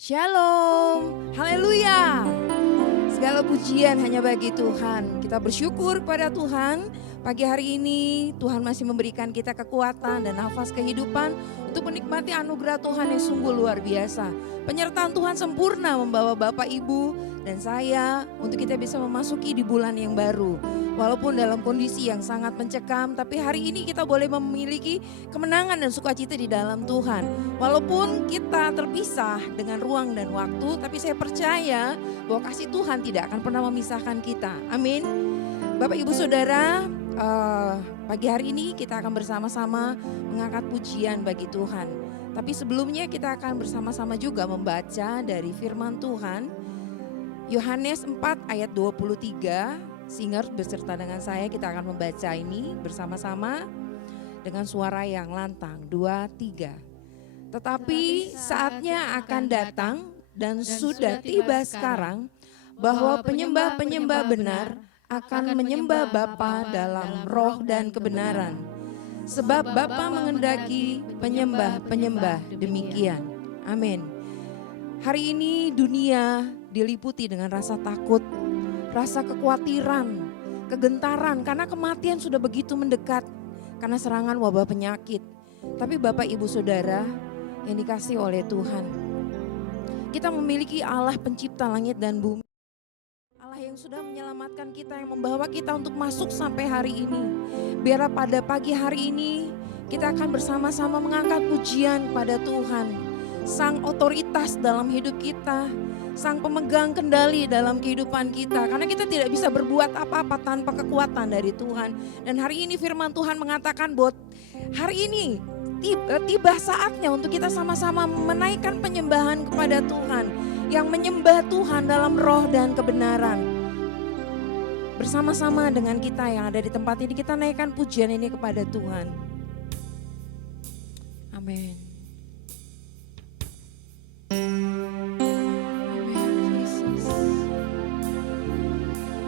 Shalom, haleluya. Segala pujian hanya bagi Tuhan. Kita bersyukur kepada Tuhan. Pagi hari ini Tuhan masih memberikan kita kekuatan dan nafas kehidupan untuk menikmati anugerah Tuhan yang sungguh luar biasa. Penyertaan Tuhan sempurna membawa Bapak, Ibu, dan saya untuk kita bisa memasuki di bulan yang baru. Walaupun dalam kondisi yang sangat mencekam, tapi hari ini kita boleh memiliki kemenangan dan sukacita di dalam Tuhan. Walaupun kita terpisah dengan ruang dan waktu, tapi saya percaya bahwa kasih Tuhan tidak akan pernah memisahkan kita. Amin. Bapak, Ibu, Saudara, pagi hari ini kita akan bersama-sama mengangkat pujian bagi Tuhan. Tapi sebelumnya kita akan bersama-sama juga membaca dari firman Tuhan. Yohanes 4 ayat 23. Singer beserta dengan saya kita akan membaca ini bersama-sama dengan suara yang lantang. 2, 3. Tetapi saatnya akan datang dan sudah tiba sekarang bahwa penyembah-penyembah benar akan menyembah Bapa dalam roh dan kebenaran. Sebab Bapa mengendaki penyembah-penyembah demikian. Amin. Hari ini dunia diliputi dengan rasa takut, rasa kekhawatiran, kegentaran karena kematian sudah begitu mendekat karena serangan wabah penyakit. Tapi Bapak, Ibu, Saudara yang dikasihi oleh Tuhan, kita memiliki Allah pencipta langit dan bumi. Allah yang sudah menyelamatkan kita, yang membawa kita untuk masuk sampai hari ini. Biar pada pagi hari ini kita akan bersama-sama mengangkat pujian kepada Tuhan, Sang otoritas dalam hidup kita, Sang pemegang kendali dalam kehidupan kita. Karena kita tidak bisa berbuat apa-apa tanpa kekuatan dari Tuhan. Dan hari ini firman Tuhan mengatakan bahwa hari ini tiba saatnya untuk kita sama-sama menaikkan penyembahan kepada Tuhan. Yang menyembah Tuhan dalam roh dan kebenaran. Bersama-sama dengan kita yang ada di tempat ini, kita naikkan pujian ini kepada Tuhan. Amin.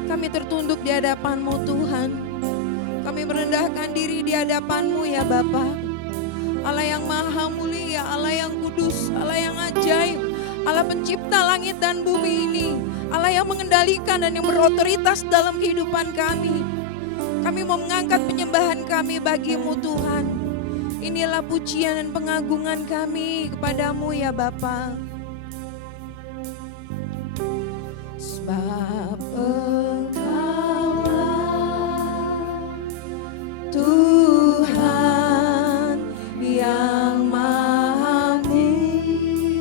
Kami tertunduk di hadapan-Mu Tuhan. Kami merendahkan diri di hadapan-Mu ya Bapa. Allah yang maha mulia, Allah yang kudus, Allah yang ajaib, Allah pencipta langit dan bumi ini. Allah yang mengendalikan dan yang berotoritas dalam kehidupan kami. Kami mau mengangkat penyembahan kami bagi-Mu Tuhan. Inilah pujian dan pengagungan kami kepadamu ya Bapa. Sebab Engkaulah Tuhan yang maha tinggi.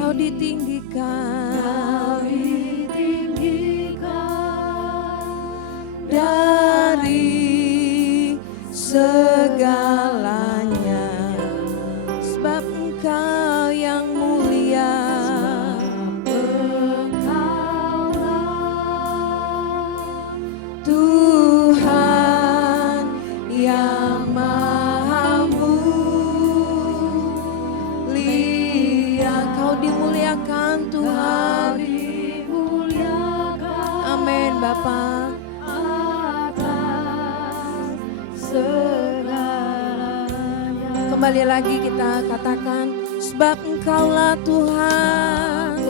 Kau ditinggikan, dari segalanya. Sebab Engkau yang mulia. Tuhan yang maha mulia. Kau dimuliakan Tuhan. Amin Bapa. Kembali lagi kita katakan, sebab Engkaulah Tuhan.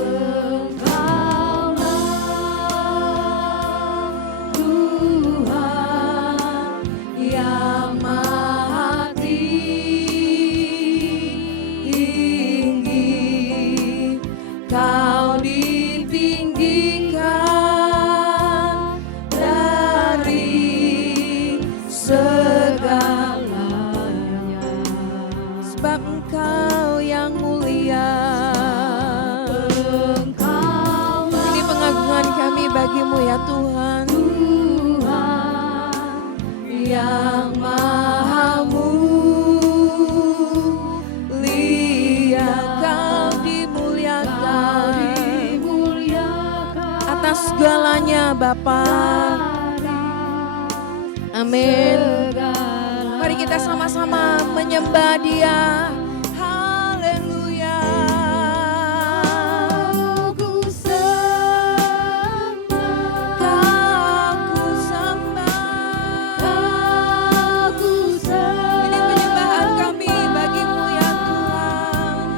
Kau ditinggikan dari segalanya. Sebab Engkau yang mulia. Ini pengagungan kami bagimu ya Tuhan. Tuhan yang maha mulia. Kau dimuliakan atas segalanya Bapa. Amin. Mari kita sama-sama menyembah Dia. Haleluya. Kau ku sembah. Ini penyembahan kami bagimu ya Tuhan.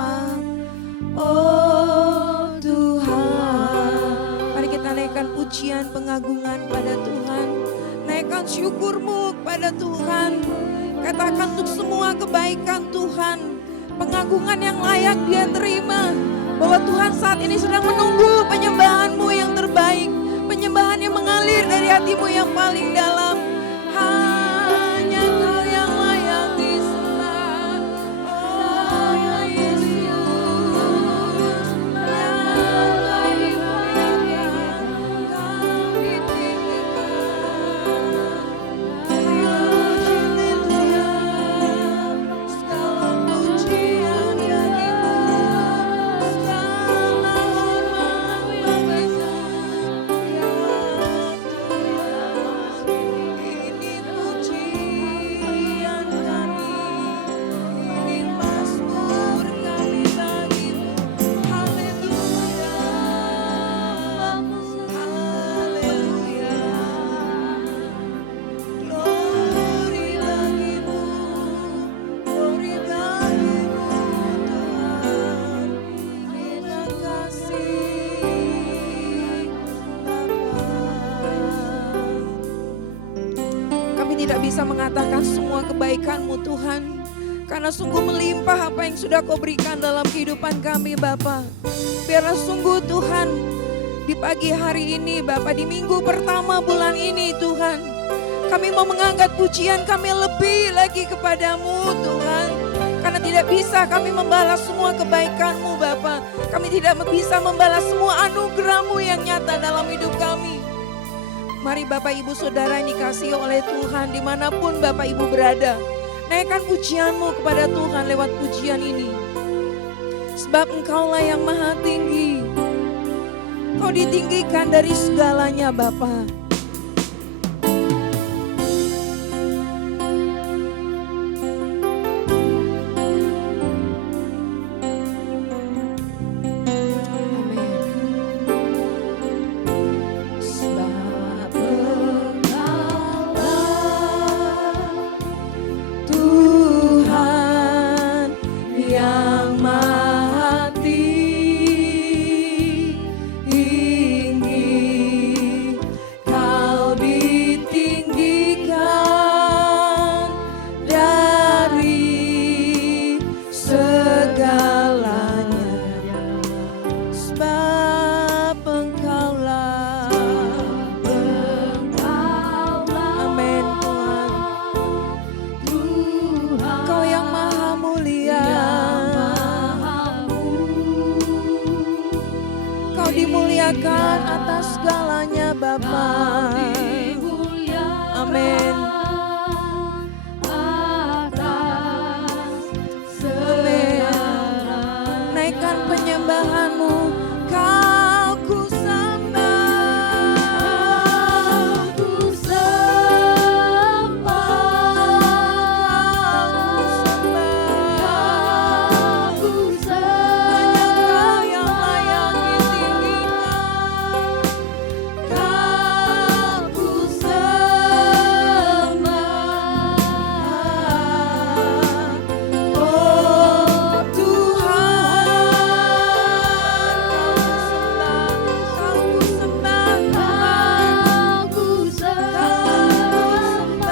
Bapa. Oh Tuhan, mari kita naikkan pujian pengagungan pada Tuhan. Naikkan syukurmu pada Tuhan. Katakan untuk semua kebaikan Tuhan, pengagungan yang layak Dia terima. Bahwa Tuhan saat ini sedang menunggu penyembahanmu yang terbaik, penyembahan yang mengalir dari hatimu yang paling dalam. Hanya Kau yang layak disembah, oh ya Yesus, yang Kau dimuliakan, Kau ditinggikan. Haleluya, segala pujian bagimu, segala hormat bagimu, ya Tuhan. Ini pujian kami, ini mazmur kami bagimu. Haleluya, haleluya. Glory bagimu, glory bagimu Tuhan. Terima kasih Bapa. Kami tidak bisa mengatakan semua kebaikan-Mu Tuhan, karena sungguh melimpah apa yang sudah Kau berikan dalam kehidupan kami Bapa. Biarlah sungguh Tuhan, di pagi hari ini Bapa, di minggu pertama bulan ini Tuhan, kami mau mengangkat pujian kami lebih lagi kepadamu Tuhan. Karena tidak bisa kami membalas semua kebaikan-Mu Bapa. Kami tidak bisa membalas semua anugerah-Mu yang nyata dalam hidup kami. Mari Bapak Ibu Saudara yang dikasihi oleh Tuhan, dimanapun Bapak Ibu berada, naikkan pujian-Mu kepada Tuhan lewat pujian ini. Sebab Engkaulah yang maha tinggi, Kau ditinggikan dari segalanya Bapa. Sebab Engkaulah Tuhan yang maha tinggi, Kau ditinggikan dari segalanya. Sebab Engkaulah, amin Tuhan, Kau yang maha mulia, Kau dimuliakan atas segalanya Bapa. Amin. Amin. Naikkan penyembahan-Mu, Kau ku sembah, ku sembah, ku sembah. Hanya Kau yang layak ditinggikan, Kau ku sembah. Oh Tuhan, Kau ku sembah, Kau ku sembah,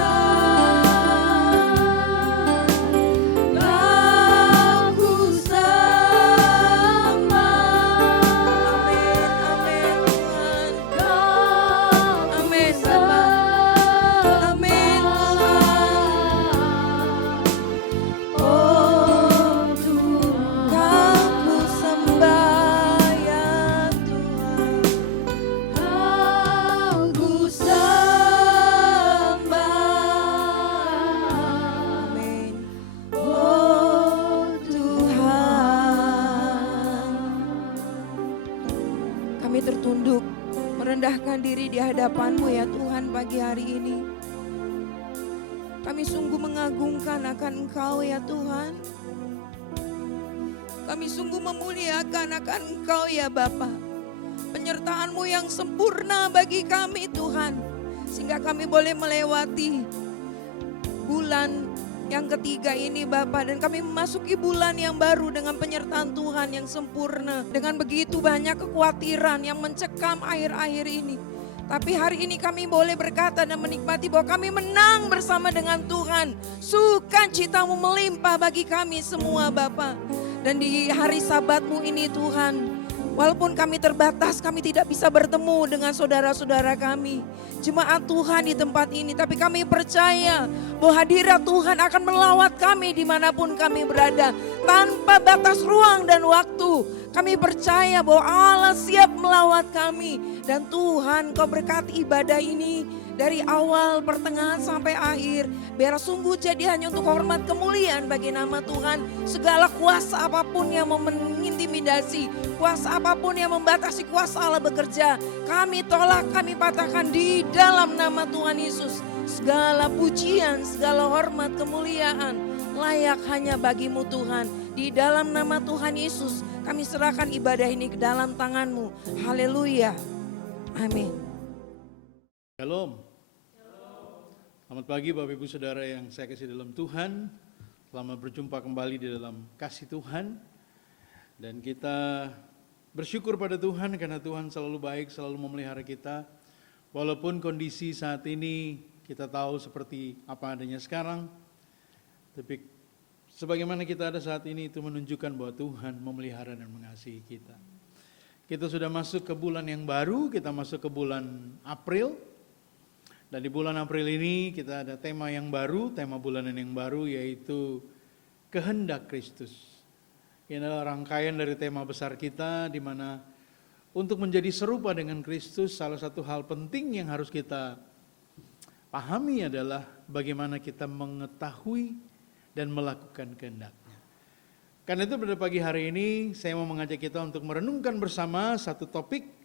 Kau ku sembah. Amin, amin Tuhan. Amin Bapa. Amin Tuhan. Oh Tuhan, Kau ku sembah ya Tuhan. Kau ku sembah. Amin. Oh Tuhan, kami tertunduk merendahkan diri di hadapan-Mu ya Tuhan pagi hari ini. Kami sungguh mengagungkan akan Engkau ya Tuhan. Kami sungguh memuliakan akan Engkau ya Bapa. Penyertaan-Mu yang sempurna bagi kami Tuhan, sehingga kami boleh melewati bulan yang ketiga ini Bapa, dan kami memasuki bulan yang baru dengan penyertaan Tuhan yang sempurna. Dengan begitu banyak kekhawatiran yang mencekam akhir-akhir ini. Tapi hari ini kami boleh berkata dan menikmati bahwa kami menang bersama dengan Tuhan. Sukacitamu melimpah bagi kami semua Bapa. Dan di hari Sabat-Mu ini Tuhan, walaupun kami terbatas, kami tidak bisa bertemu dengan saudara-saudara kami, jemaat Tuhan di tempat ini. Tapi kami percaya bahwa hadirat Tuhan akan melawat kami dimanapun kami berada. Tanpa batas ruang dan waktu. Kami percaya bahwa Allah siap melawat kami. Dan Tuhan, Kau berkati ibadah ini dari awal, pertengahan sampai akhir. Biar sungguh jadi hanya untuk hormat kemuliaan bagi nama Tuhan. Segala kuasa apapun yang mengintimidasi, kuasa apapun yang membatasi kuasa Allah bekerja, kami tolak, kami patahkan di dalam nama Tuhan Yesus. Segala pujian, segala hormat, kemuliaan layak hanya bagi-Mu Tuhan. Di dalam nama Tuhan Yesus kami serahkan ibadah ini ke dalam tangan-Mu. Haleluya. Amin. Shalom. Selamat pagi Bapak Ibu Saudara yang saya kasih dalam Tuhan. Selamat berjumpa kembali di dalam kasih Tuhan. Dan kita bersyukur pada Tuhan karena Tuhan selalu baik, selalu memelihara kita. Walaupun kondisi saat ini kita tahu seperti apa adanya sekarang. Tapi sebagaimana kita ada saat ini itu menunjukkan bahwa Tuhan memelihara dan mengasihi kita. Kita sudah masuk ke bulan yang baru, kita masuk ke bulan April. Dan di bulan April ini kita ada tema yang baru, tema bulanan yang baru yaitu kehendak Kristus. Ini adalah rangkaian dari tema besar kita di mana untuk menjadi serupa dengan Kristus, salah satu hal penting yang harus kita pahami adalah bagaimana kita mengetahui dan melakukan kehendaknya. Karena itu pada pagi hari ini saya mau mengajak kita untuk merenungkan bersama satu topik,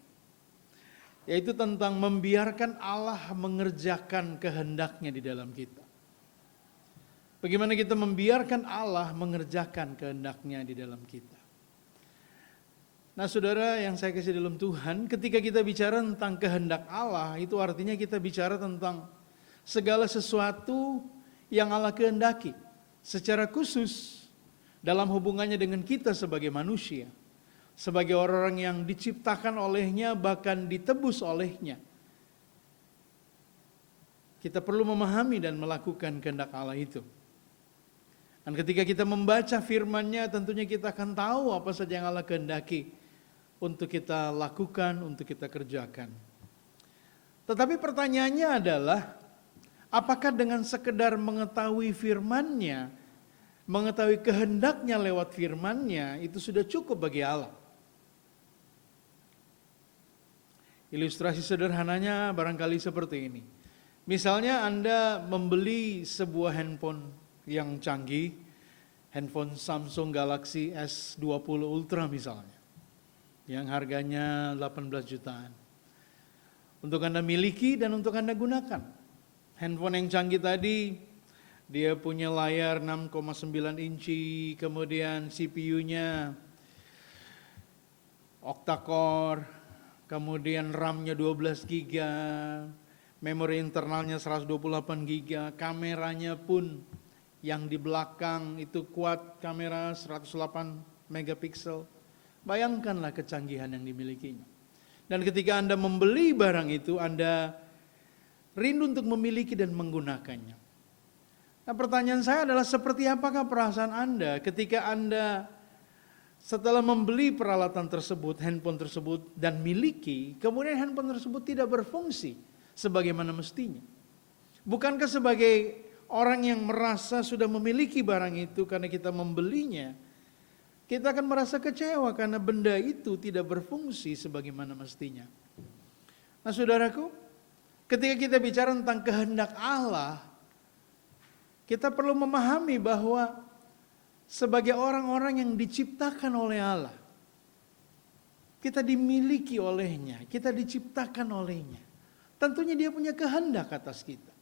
yaitu tentang membiarkan Allah mengerjakan kehendaknya di dalam kita. Bagaimana kita membiarkan Allah mengerjakan kehendaknya di dalam kita. Nah saudara yang saya kasih dalam Tuhan, ketika kita bicara tentang kehendak Allah, itu artinya kita bicara tentang segala sesuatu yang Allah kehendaki. Secara khusus dalam hubungannya dengan kita sebagai manusia, sebagai orang yang diciptakan olehnya, bahkan ditebus olehnya. Kita perlu memahami dan melakukan kehendak Allah itu. Dan ketika kita membaca firman-Nya, tentunya kita akan tahu apa saja yang Allah kehendaki untuk kita lakukan, untuk kita kerjakan. Tetapi pertanyaannya adalah, apakah dengan sekedar mengetahui firman-Nya, mengetahui kehendaknya lewat firman-Nya, itu sudah cukup bagi Allah? Ilustrasi sederhananya barangkali seperti ini. Misalnya Anda membeli sebuah handphone yang canggih, handphone Samsung Galaxy S20 Ultra misalnya, yang harganya 18 jutaan. Untuk Anda miliki dan untuk Anda gunakan. Handphone yang canggih tadi, dia punya layar 6,9 inci, kemudian CPU-nya octa-core, kemudian RAM-nya 12 GB, memori internalnya 128 GB, kameranya pun yang di belakang itu kuat, kamera 108 megapiksel. Bayangkanlah kecanggihan yang dimilikinya. Dan ketika Anda membeli barang itu, Anda rindu untuk memiliki dan menggunakannya. Nah pertanyaan saya adalah seperti apakah perasaan Anda ketika Anda setelah membeli peralatan tersebut, handphone tersebut dan miliki, kemudian handphone tersebut tidak berfungsi sebagaimana mestinya. Bukankah sebagai orang yang merasa sudah memiliki barang itu karena kita membelinya, kita akan merasa kecewa karena benda itu tidak berfungsi sebagaimana mestinya. Nah saudaraku, ketika kita bicara tentang kehendak Allah, kita perlu memahami bahwa sebagai orang-orang yang diciptakan oleh Allah, kita dimiliki olehnya, kita diciptakan olehnya. Tentunya dia punya kehendak atas kita.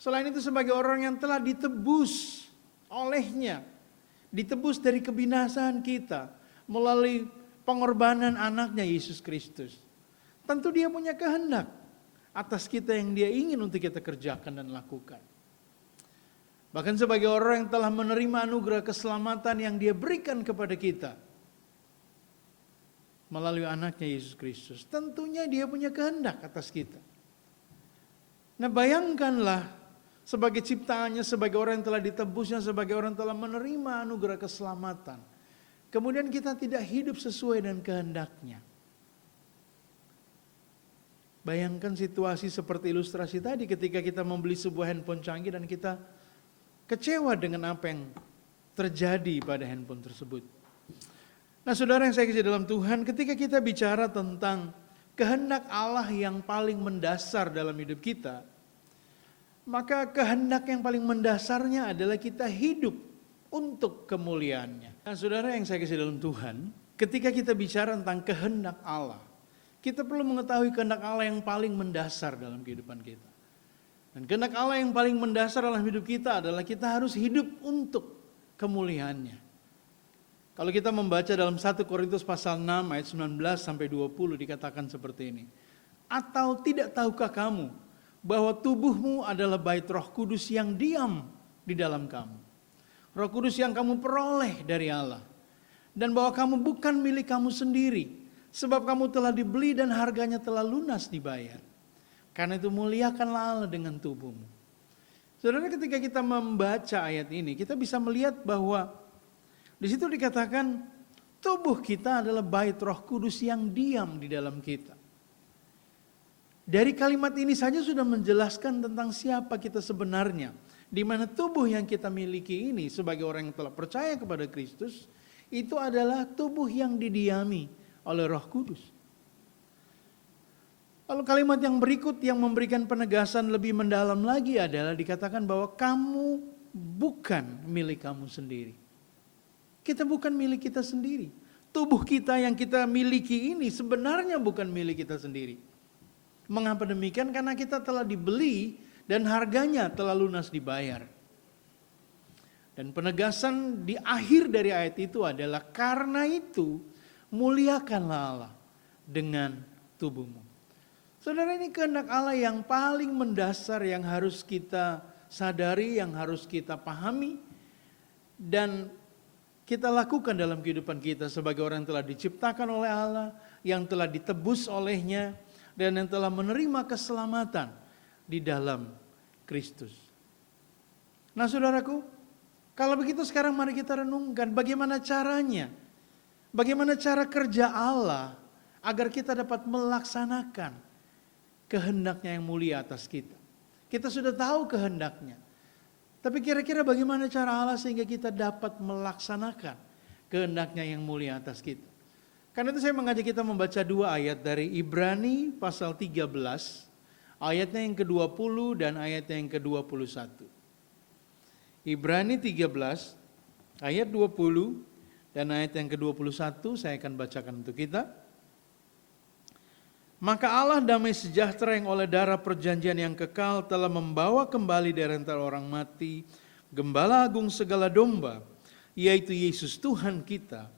Selain itu sebagai orang yang telah ditebus olehnya, ditebus dari kebinasaan kita melalui pengorbanan anaknya Yesus Kristus. Tentu dia punya kehendak atas kita yang dia ingin untuk kita kerjakan dan lakukan. Bahkan sebagai orang yang telah menerima anugerah keselamatan yang Dia berikan kepada kita melalui anaknya Yesus Kristus, tentunya Dia punya kehendak atas kita. Nah, bayangkanlah sebagai ciptaannya, sebagai orang yang telah ditebusnya, sebagai orang yang telah menerima anugerah keselamatan, kemudian kita tidak hidup sesuai dengan kehendaknya. Bayangkan situasi seperti ilustrasi tadi ketika kita membeli sebuah handphone canggih dan kita kecewa dengan apa yang terjadi pada handphone tersebut. Nah, saudara yang saya kasih dalam Tuhan, ketika kita bicara tentang kehendak Allah yang paling mendasar dalam hidup kita, maka kehendak yang paling mendasarnya adalah kita hidup untuk kemuliaannya. Nah, saudara yang saya kasih dalam Tuhan, ketika kita bicara tentang kehendak Allah, kita perlu mengetahui kehendak Allah yang paling mendasar dalam kehidupan kita. Dan kehendak Allah yang paling mendasar dalam hidup kita adalah kita harus hidup untuk kemuliaannya. Kalau kita membaca dalam 1 Korintus pasal 6 ayat 19 sampai 20 dikatakan seperti ini. Atau tidak tahukah kamu bahwa tubuhmu adalah bait Roh Kudus yang diam di dalam kamu. Roh Kudus yang kamu peroleh dari Allah. Dan bahwa kamu bukan milik kamu sendiri. Sebab kamu telah dibeli dan harganya telah lunas dibayar. Karena itu muliakanlah Allah dengan tubuhmu. Saudara, ketika kita membaca ayat ini, kita bisa melihat bahwa di situ dikatakan tubuh kita adalah bait Roh Kudus yang diam di dalam kita. Dari kalimat ini saja sudah menjelaskan tentang siapa kita sebenarnya. Di mana tubuh yang kita miliki ini sebagai orang yang telah percaya kepada Kristus, itu adalah tubuh yang didiami oleh Roh Kudus. Lalu kalimat yang berikut yang memberikan penegasan lebih mendalam lagi adalah dikatakan bahwa kamu bukan milik kamu sendiri. Kita bukan milik kita sendiri. Tubuh kita yang kita miliki ini sebenarnya bukan milik kita sendiri. Mengapa demikian? Karena kita telah dibeli dan harganya telah lunas dibayar. Dan penegasan di akhir dari ayat itu adalah karena itu muliakanlah Allah dengan tubuhmu. Saudara, ini kehendak Allah yang paling mendasar yang harus kita sadari, yang harus kita pahami dan kita lakukan dalam kehidupan kita sebagai orang yang telah diciptakan oleh Allah, yang telah ditebus olehnya dan yang telah menerima keselamatan di dalam Kristus. Nah, saudaraku, kalau begitu sekarang mari kita renungkan bagaimana caranya, bagaimana cara kerja Allah agar kita dapat melaksanakan kehendaknya yang mulia atas kita. Kita sudah tahu kehendaknya. Tapi kira-kira bagaimana cara Allah sehingga kita dapat melaksanakan kehendaknya yang mulia atas kita. Karena itu saya mengajak kita membaca dua ayat dari Ibrani pasal 13. Ayatnya yang ke-20 dan ayatnya yang ke-21. Ibrani 13 ayat 20 dan ayat yang ke-21 saya akan bacakan untuk kita. Maka Allah damai sejahtera yang oleh darah perjanjian yang kekal telah membawa kembali dari antara orang mati Gembala Agung segala domba, yaitu Yesus Tuhan kita.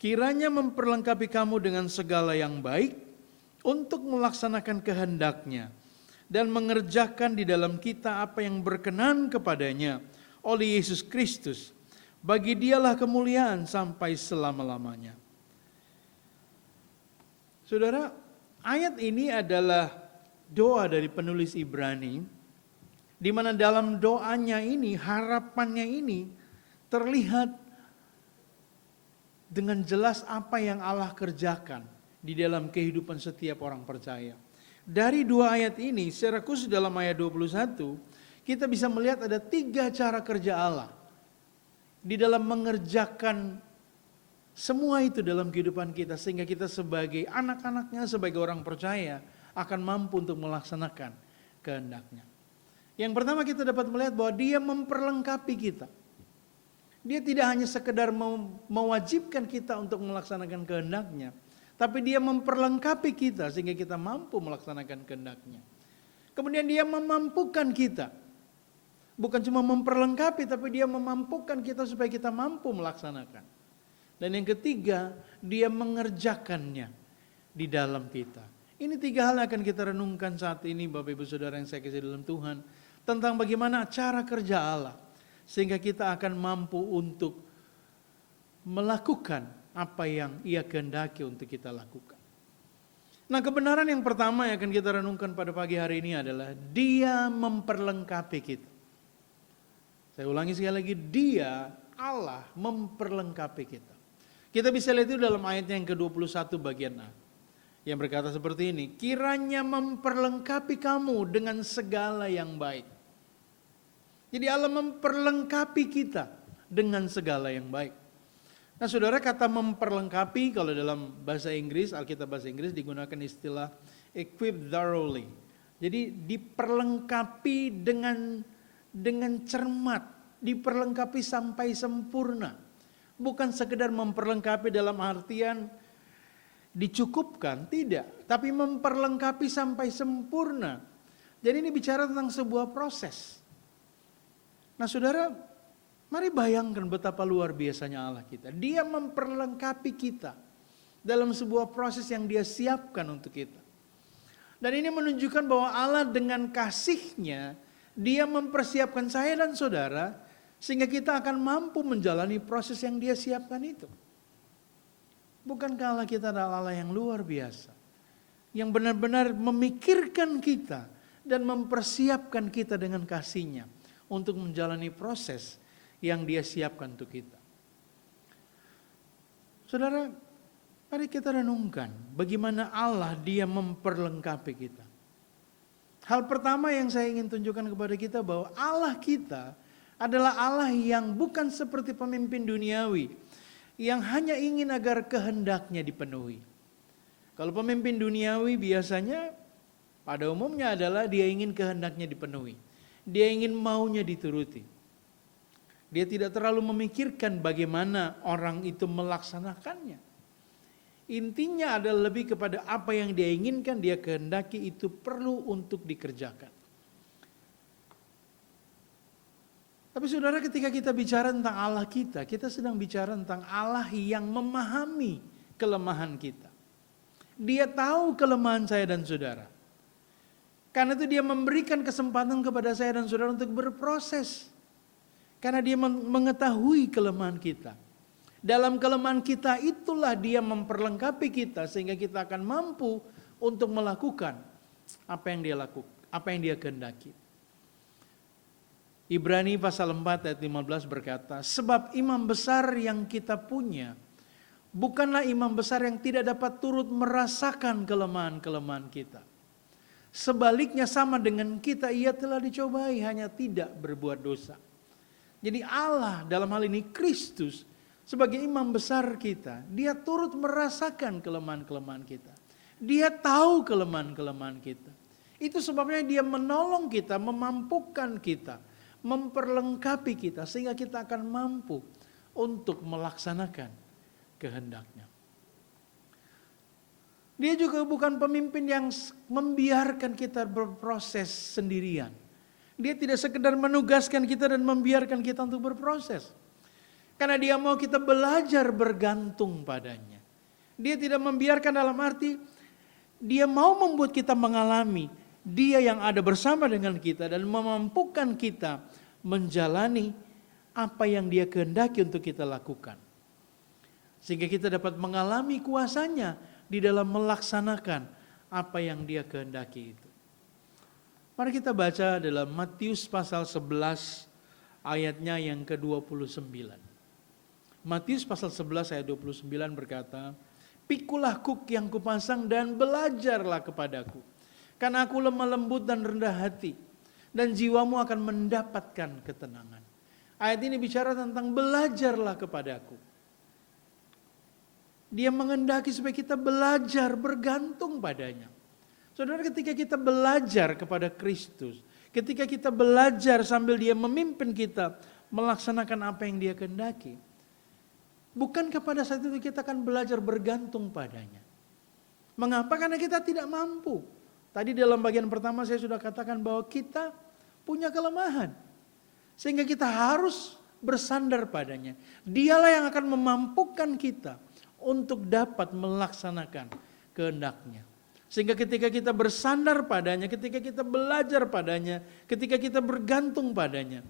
Kiranya memperlengkapi kamu dengan segala yang baik untuk melaksanakan kehendak-Nya dan mengerjakan di dalam kita apa yang berkenan kepadanya oleh Yesus Kristus. Bagi Dialah kemuliaan sampai selama-lamanya. Saudara, ayat ini adalah doa dari penulis Ibrani, di mana dalam doanya ini, harapannya ini terlihat dengan jelas apa yang Allah kerjakan di dalam kehidupan setiap orang percaya. Dari dua ayat ini, secara khusus dalam ayat 21, kita bisa melihat ada 3 cara kerja Allah di dalam mengerjakan semua itu dalam kehidupan kita, sehingga kita sebagai anak-anaknya, sebagai orang percaya akan mampu untuk melaksanakan kehendak-Nya. Yang pertama, kita dapat melihat bahwa Dia memperlengkapi kita. Dia tidak hanya sekedar mewajibkan kita untuk melaksanakan kehendak-Nya, tapi Dia memperlengkapi kita sehingga kita mampu melaksanakan kehendak-Nya. Kemudian Dia memampukan kita. Bukan cuma memperlengkapi, tapi Dia memampukan kita supaya kita mampu melaksanakan. Dan yang ketiga, Dia mengerjakannya di dalam kita. Ini 3 hal yang akan kita renungkan saat ini, Bapak Ibu Saudara yang saya kasih dalam Tuhan, tentang bagaimana cara kerja Allah sehingga kita akan mampu untuk melakukan apa yang Ia kehendaki untuk kita lakukan. Nah, kebenaran yang pertama yang akan kita renungkan pada pagi hari ini adalah Dia memperlengkapi kita. Saya ulangi sekali lagi, Dia, Allah, memperlengkapi kita. Kita bisa lihat itu dalam ayatnya yang ke-21 bagian A. Yang berkata seperti ini, kiranya memperlengkapi kamu dengan segala yang baik. Jadi Allah memperlengkapi kita dengan segala yang baik. Nah saudara, kata memperlengkapi kalau dalam bahasa Inggris, Alkitab bahasa Inggris digunakan istilah equip thoroughly. Jadi diperlengkapi dengan cermat, diperlengkapi sampai sempurna. Bukan sekedar memperlengkapi dalam artian dicukupkan, tidak. Tapi memperlengkapi sampai sempurna. Jadi ini bicara tentang sebuah proses. Nah saudara, mari bayangkan betapa luar biasanya Allah kita. Dia memperlengkapi kita dalam sebuah proses yang Dia siapkan untuk kita. Dan ini menunjukkan bahwa Allah dengan kasih-Nya, Dia mempersiapkan saya dan saudara, sehingga kita akan mampu menjalani proses yang Dia siapkan itu. Bukankah Allah kita adalah Allah yang luar biasa, yang benar-benar memikirkan kita dan mempersiapkan kita dengan kasih-Nya untuk menjalani proses yang Dia siapkan untuk kita. Saudara, mari kita renungkan bagaimana Allah Dia memperlengkapi kita. Hal pertama yang saya ingin tunjukkan kepada kita bahwa Allah kita adalah Allah yang bukan seperti pemimpin duniawi yang hanya ingin agar kehendaknya dipenuhi. Kalau pemimpin duniawi biasanya pada umumnya adalah dia ingin kehendaknya dipenuhi. Dia ingin maunya dituruti. Dia tidak terlalu memikirkan bagaimana orang itu melaksanakannya. Intinya adalah lebih kepada apa yang dia inginkan, dia kehendaki itu perlu untuk dikerjakan. Tapi saudara, ketika kita bicara tentang Allah kita sedang bicara tentang Allah yang memahami kelemahan kita. Dia tahu kelemahan saya dan saudara. Karena itu Dia memberikan kesempatan kepada saya dan saudara untuk berproses. Karena Dia mengetahui kelemahan kita. Dalam kelemahan kita itulah Dia memperlengkapi kita sehingga kita akan mampu untuk melakukan apa yang Dia lakukan, apa yang Dia kehendaki. Ibrani pasal 4 ayat 15 berkata, sebab imam besar yang kita punya bukanlah imam besar yang tidak dapat turut merasakan kelemahan-kelemahan kita. Sebaliknya sama dengan kita, Ia telah dicobai hanya tidak berbuat dosa. Jadi Allah dalam hal ini Kristus sebagai imam besar kita, Dia turut merasakan kelemahan-kelemahan kita. Dia tahu kelemahan-kelemahan kita. Itu sebabnya Dia menolong kita, memampukan kita, memperlengkapi kita sehingga kita akan mampu untuk melaksanakan kehendak-Nya. Dia juga bukan pemimpin yang membiarkan kita berproses sendirian. Dia tidak sekedar menugaskan kita dan membiarkan kita untuk berproses. Karena Dia mau kita belajar bergantung padanya. Dia tidak membiarkan dalam arti Dia mau membuat kita mengalami Dia yang ada bersama dengan kita dan memampukan kita menjalani apa yang Dia kehendaki untuk kita lakukan. Sehingga kita dapat mengalami kuasa-Nya di dalam melaksanakan apa yang Dia kehendaki itu. Mari kita baca dalam Matius pasal 11 ayatnya yang ke-29. Matius pasal 11 ayat 29 berkata, pikulah kuk yang kupasang dan belajarlah kepadaku. Karena aku lemah lembut dan rendah hati, dan jiwamu akan mendapatkan ketenangan. Ayat ini bicara tentang belajarlah kepadaku. Dia menghendaki supaya kita belajar bergantung padanya. Saudara, ketika kita belajar kepada Kristus, ketika kita belajar sambil Dia memimpin kita melaksanakan apa yang Dia kehendaki, bukankah pada saat itu kita akan belajar bergantung padanya? Mengapa? Karena kita tidak mampu. Tadi dalam bagian pertama saya sudah katakan bahwa kita punya kelemahan. Sehingga kita harus bersandar padanya. Dialah yang akan memampukan kita untuk dapat melaksanakan kehendak-Nya. Sehingga ketika kita bersandar padanya, ketika kita belajar padanya, ketika kita bergantung padanya,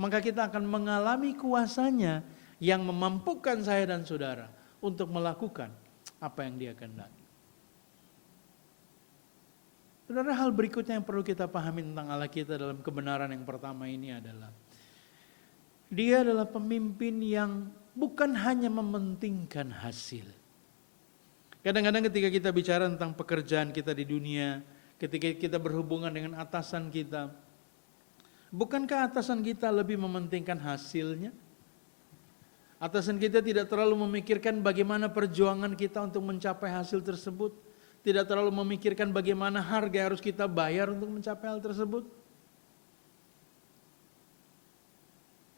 maka kita akan mengalami kuasanya yang memampukan saya dan saudara untuk melakukan apa yang Dia kehendaki. Saudara, hal berikutnya yang perlu kita pahami tentang Allah kita dalam kebenaran yang pertama ini adalah Dia adalah pemimpin yang bukan hanya mementingkan hasil. Kadang-kadang ketika kita bicara tentang pekerjaan kita di dunia, ketika kita berhubungan dengan atasan kita, bukankah atasan kita lebih mementingkan hasilnya? Atasan kita tidak terlalu memikirkan bagaimana perjuangan kita untuk mencapai hasil tersebut. Tidak terlalu memikirkan bagaimana harga yang harus kita bayar untuk mencapai hal tersebut.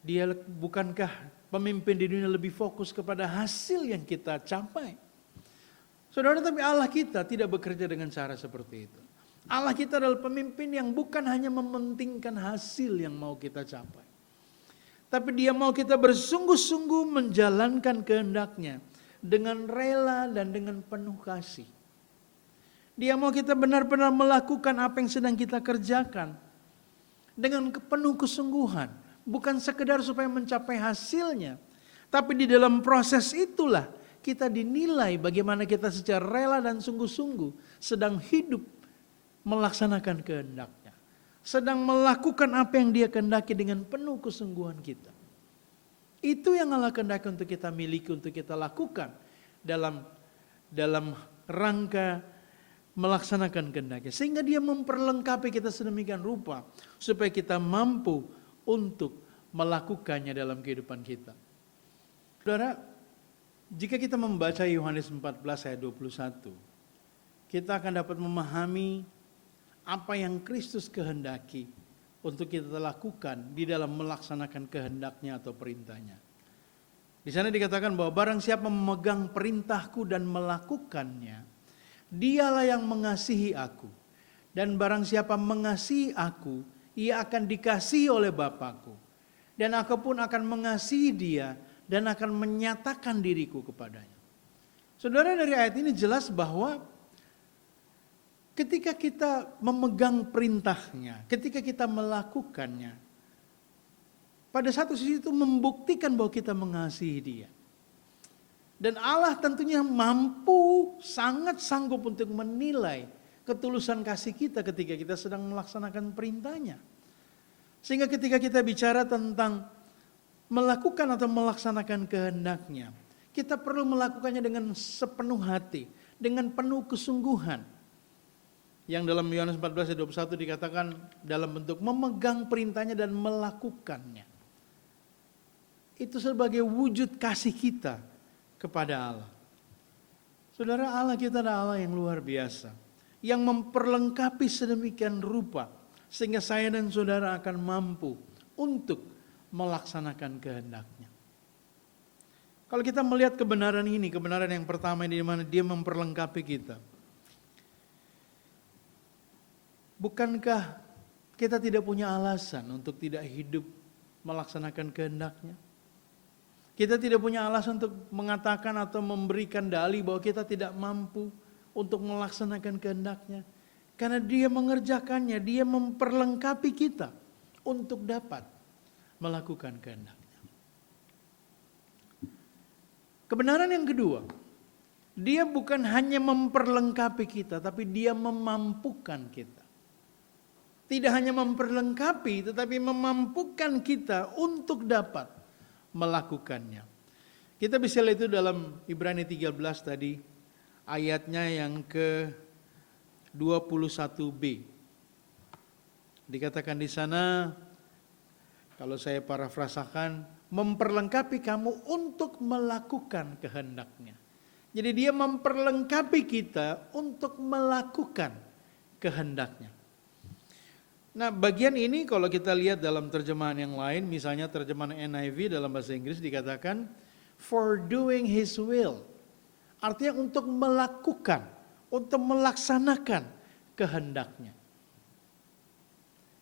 Dia bukankah pemimpin di dunia lebih fokus kepada hasil yang kita capai? Saudara, tapi Allah kita tidak bekerja dengan cara seperti itu. Allah kita adalah pemimpin yang bukan hanya mementingkan hasil yang mau kita capai. Tapi Dia mau kita bersungguh-sungguh menjalankan kehendak-Nya dengan rela dan dengan penuh kasih. Dia mau kita benar-benar melakukan apa yang sedang kita kerjakan dengan penuh kesungguhan. Bukan sekedar supaya mencapai hasilnya. Tapi di dalam proses itulah kita dinilai bagaimana kita secara rela dan sungguh-sungguh sedang hidup melaksanakan kehendak-Nya. Sedang melakukan apa yang Dia kehendaki dengan penuh kesungguhan kita. Itu yang Allah kehendaki untuk kita miliki, untuk kita lakukan dalam rangka melaksanakan kehendak-Nya. Sehingga Dia memperlengkapi kita sedemikian rupa supaya kita mampu untuk melakukannya dalam kehidupan kita. Saudara, jika kita membaca Yohanes 14 ayat 21, kita akan dapat memahami apa yang Kristus kehendaki untuk kita lakukan di dalam melaksanakan kehendak-Nya atau perintah-Nya. Di sana dikatakan bahwa barang siapa memegang perintahku dan melakukannya, dialah yang mengasihi aku. Dan barang siapa mengasihi aku, ia akan dikasihi oleh Bapa-Ku. Dan aku pun akan mengasihi dia dan akan menyatakan diriku kepadanya. Saudara, dari ayat ini jelas bahwa ketika kita memegang perintah-Nya, ketika kita melakukannya, pada satu sisi itu membuktikan bahwa kita mengasihi Dia. Dan Allah tentunya mampu, sangat sanggup untuk menilai ketulusan kasih kita ketika kita sedang melaksanakan perintah-Nya. Sehingga ketika kita bicara tentang melakukan atau melaksanakan kehendak-Nya, kita perlu melakukannya dengan sepenuh hati, dengan penuh kesungguhan. Yang dalam Yohanes 14 ayat 21 dikatakan dalam bentuk memegang perintah-Nya dan melakukannya. Itu sebagai wujud kasih kita kepada Allah. Saudara, Allah kita adalah Allah yang luar biasa, yang memperlengkapi sedemikian rupa sehingga saya dan saudara akan mampu untuk melaksanakan kehendak-Nya. Kalau kita melihat kebenaran ini, kebenaran yang pertama ini di mana Dia memperlengkapi kita. Bukankah kita tidak punya alasan untuk tidak hidup melaksanakan kehendak-Nya? Kita tidak punya alasan untuk mengatakan atau memberikan dalih bahwa kita tidak mampu untuk melaksanakan kehendak-Nya. Karena Dia mengerjakannya, Dia memperlengkapi kita untuk dapat melakukan kehendak-Nya. Kebenaran yang kedua, Dia bukan hanya memperlengkapi kita, tapi Dia memampukan kita. Tidak hanya memperlengkapi, tetapi memampukan kita untuk dapat melakukannya. Kita bisa lihat itu dalam Ibrani 13 tadi, ayatnya yang ke-21b. Dikatakan di sana, kalau saya parafrasakan, memperlengkapi kamu untuk melakukan kehendak-Nya. Jadi Dia memperlengkapi kita untuk melakukan kehendak-Nya. Nah, bagian ini kalau kita lihat dalam terjemahan yang lain, misalnya terjemahan NIV dalam bahasa Inggris dikatakan for doing His will. Artinya untuk melakukan, untuk melaksanakan kehendak-Nya.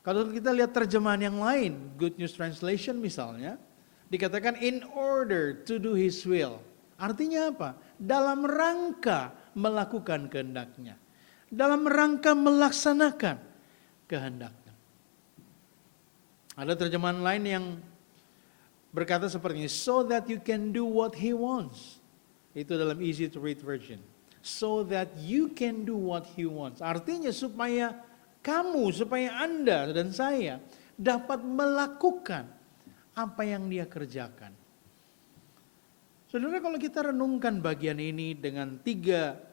Kalau kita lihat terjemahan yang lain, Good News Translation misalnya, dikatakan in order to do His will. Artinya apa? Dalam rangka melakukan kehendak-Nya. Dalam rangka melaksanakan kehendak-Nya. Ada terjemahan lain yang berkata seperti ini, so that you can do what He wants. Itu dalam easy to read version. So that you can do what He wants. Artinya supaya kamu, supaya Anda dan saya dapat melakukan apa yang Dia kerjakan. Saudara, kalau kita renungkan bagian ini dengan 3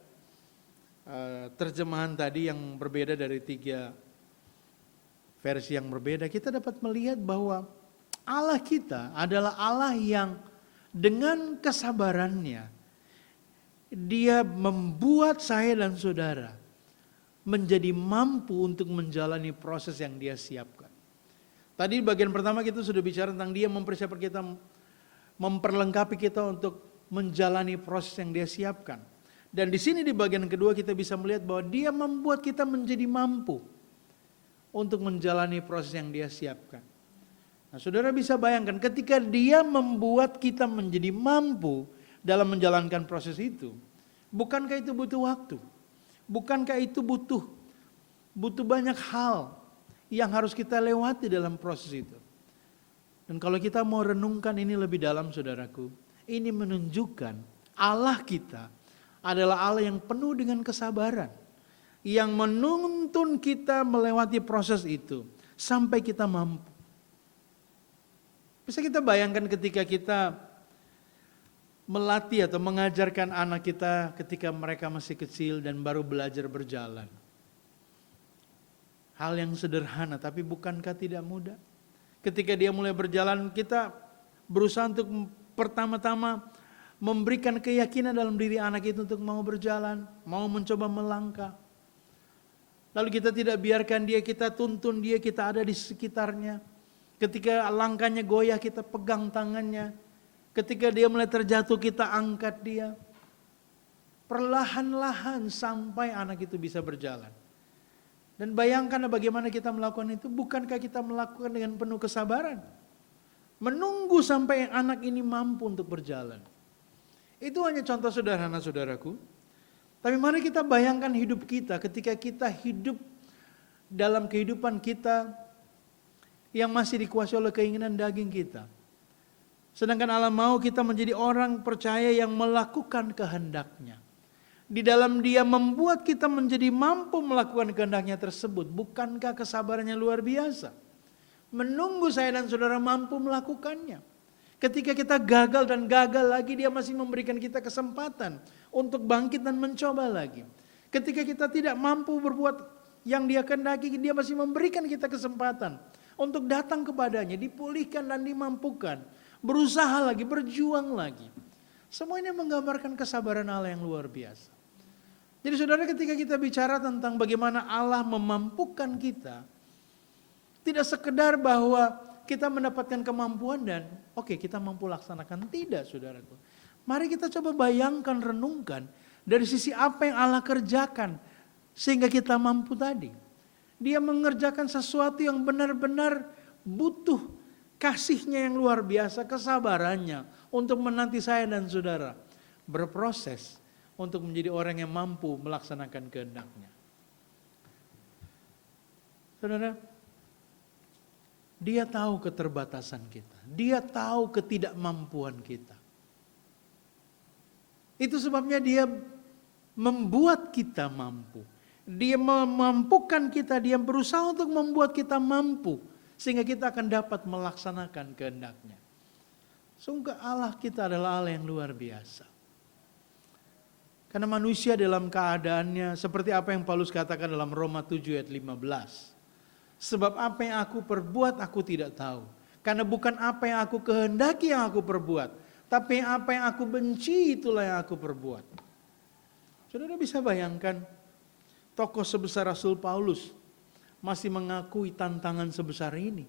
terjemahan tadi yang berbeda dari 3 versi yang berbeda, kita dapat melihat bahwa Allah kita adalah Allah yang dengan kesabarannya Dia membuat saya dan saudara menjadi mampu untuk menjalani proses yang Dia siapkan. Tadi bagian pertama kita sudah bicara tentang Dia mempersiapkan kita, memperlengkapi kita untuk menjalani proses yang Dia siapkan. Dan di sini di bagian kedua kita bisa melihat bahwa Dia membuat kita menjadi mampu untuk menjalani proses yang Dia siapkan. Nah, saudara bisa bayangkan ketika Dia membuat kita menjadi mampu dalam menjalankan proses itu, bukankah itu butuh waktu? Bukankah itu butuh banyak hal yang harus kita lewati dalam proses itu? Dan kalau kita mau renungkan ini lebih dalam, saudaraku, ini menunjukkan Allah kita adalah Allah yang penuh dengan kesabaran, yang menuntun kita melewati proses itu sampai kita mampu. Bisa kita bayangkan ketika kita melatih atau mengajarkan anak kita ketika mereka masih kecil dan baru belajar berjalan. Hal yang sederhana, tapi bukankah tidak mudah? Ketika dia mulai berjalan, kita berusaha untuk pertama-tama memberikan keyakinan dalam diri anak itu untuk mau berjalan, mau mencoba melangkah. Lalu kita tidak biarkan dia, kita tuntun dia, kita ada di sekitarnya. Ketika langkahnya goyah, kita pegang tangannya. Ketika dia mulai terjatuh, kita angkat dia. Perlahan-lahan sampai anak itu bisa berjalan. Dan bayangkan bagaimana kita melakukan itu. Bukankah kita melakukan dengan penuh kesabaran? Menunggu sampai anak ini mampu untuk berjalan. Itu hanya contoh sederhana, saudaraku. Tapi mari kita bayangkan hidup kita ketika kita hidup dalam kehidupan kita yang masih dikuasai oleh keinginan daging kita. Sedangkan Allah mau kita menjadi orang percaya yang melakukan kehendak-Nya. Di dalam Dia membuat kita menjadi mampu melakukan kehendak-Nya tersebut. Bukankah kesabarannya luar biasa? Menunggu saya dan saudara mampu melakukannya. Ketika kita gagal dan gagal lagi, Dia masih memberikan kita kesempatan untuk bangkit dan mencoba lagi. Ketika kita tidak mampu berbuat yang Dia kehendaki, Dia masih memberikan kita kesempatan untuk datang kepadanya, dipulihkan dan dimampukan. Berusaha lagi, berjuang lagi. Semuanya menggambarkan kesabaran Allah yang luar biasa. Jadi saudara, ketika kita bicara tentang bagaimana Allah memampukan kita, tidak sekedar bahwa kita mendapatkan kemampuan dan oke, kita mampu laksanakan. Tidak, saudaraku. Mari kita coba bayangkan, renungkan dari sisi apa yang Allah kerjakan sehingga kita mampu tadi. Dia mengerjakan sesuatu yang benar-benar butuh kasih-Nya yang luar biasa, kesabarannya untuk menanti saya dan saudara berproses untuk menjadi orang yang mampu melaksanakan kehendak-Nya. Saudara, Dia tahu keterbatasan kita. Dia tahu ketidakmampuan kita. Itu sebabnya Dia membuat kita mampu. Dia memampukan kita, Dia berusaha untuk membuat kita mampu. Sehingga kita akan dapat melaksanakan kehendak-Nya. Sungguh Allah kita adalah Allah yang luar biasa. Karena manusia dalam keadaannya seperti apa yang Paulus katakan dalam Roma 7 ayat 15. Sebab apa yang aku perbuat aku tidak tahu. Karena bukan apa yang aku kehendaki yang aku perbuat. Tapi apa yang aku benci itulah yang aku perbuat. Saudara bisa bayangkan tokoh sebesar Rasul Paulus masih mengakui tantangan sebesar ini.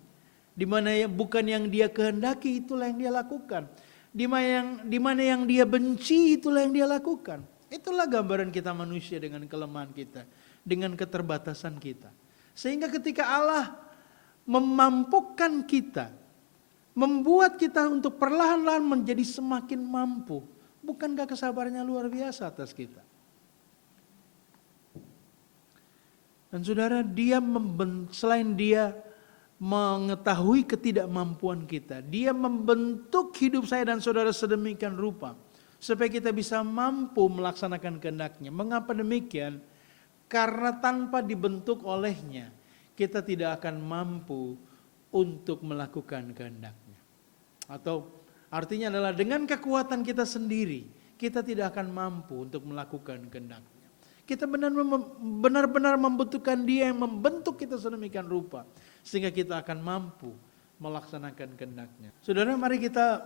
Di mana bukan yang dia kehendaki itulah yang dia lakukan. Di mana yang dia benci itulah yang dia lakukan. Itulah gambaran kita manusia dengan kelemahan kita, dengan keterbatasan kita. Sehingga ketika Allah memampukan kita, membuat kita untuk perlahan-lahan menjadi semakin mampu, bukankah kesabarannya luar biasa atas kita? Dan saudara, Dia selain Dia mengetahui ketidakmampuan kita. Dia membentuk hidup saya dan saudara sedemikian rupa supaya kita bisa mampu melaksanakan kehendak-Nya. Mengapa demikian? Karena tanpa dibentuk oleh-Nya, kita tidak akan mampu untuk melakukan kehendak-Nya. Atau artinya adalah dengan kekuatan kita sendiri, kita tidak akan mampu untuk melakukan kehendak-Nya. Kita benar-benar membutuhkan Dia yang membentuk kita sedemikian rupa, sehingga kita akan mampu melaksanakan kehendak-Nya. Saudara, mari kita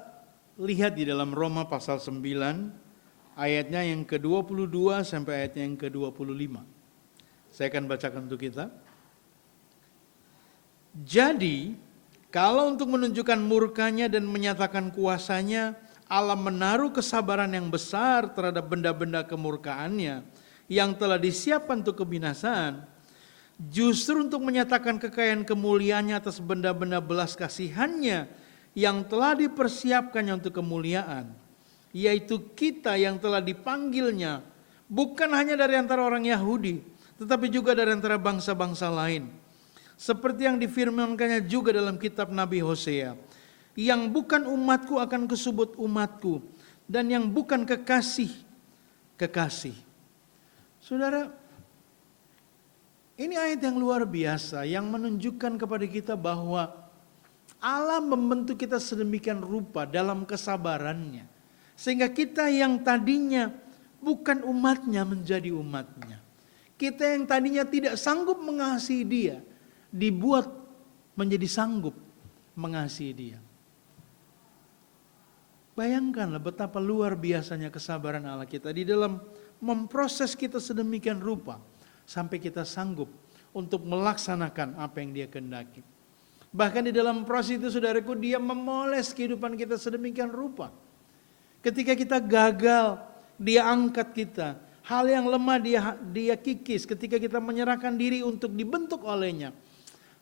lihat di dalam Roma pasal 9, ayatnya yang ke-22 sampai ayatnya yang ke-25. Saya akan bacakan untuk kita. Jadi, kalau untuk menunjukkan murka-Nya dan menyatakan kuasa-Nya, Allah menaruh kesabaran yang besar terhadap benda-benda kemurkaan-Nya yang telah disiapkan untuk kebinasaan, justru untuk menyatakan kekayaan kemuliaan-Nya atas benda-benda belas kasihan-Nya yang telah dipersiapkannya untuk kemuliaan, yaitu kita yang telah dipanggil-Nya bukan hanya dari antara orang Yahudi, tetapi juga dari antara bangsa-bangsa lain. Seperti yang difirmankannya juga dalam kitab Nabi Hosea, yang bukan umatku akan kusebut umatku, dan yang bukan kekasih, kekasih. Saudara, ini ayat yang luar biasa yang menunjukkan kepada kita bahwa Allah membentuk kita sedemikian rupa dalam kesabaran-Nya, sehingga kita yang tadinya bukan umat-Nya menjadi umat-Nya. Kita yang tadinya tidak sanggup mengasihi Dia, dibuat menjadi sanggup mengasihi Dia. Bayangkanlah betapa luar biasanya kesabaran Allah kita di dalam memproses kita sedemikian rupa sampai kita sanggup untuk melaksanakan apa yang Dia kehendaki. Bahkan di dalam proses itu, saudaraku, Dia memoles kehidupan kita sedemikian rupa. Ketika kita gagal, Dia angkat kita. Hal yang lemah dia kikis ketika kita menyerahkan diri untuk dibentuk oleh-Nya.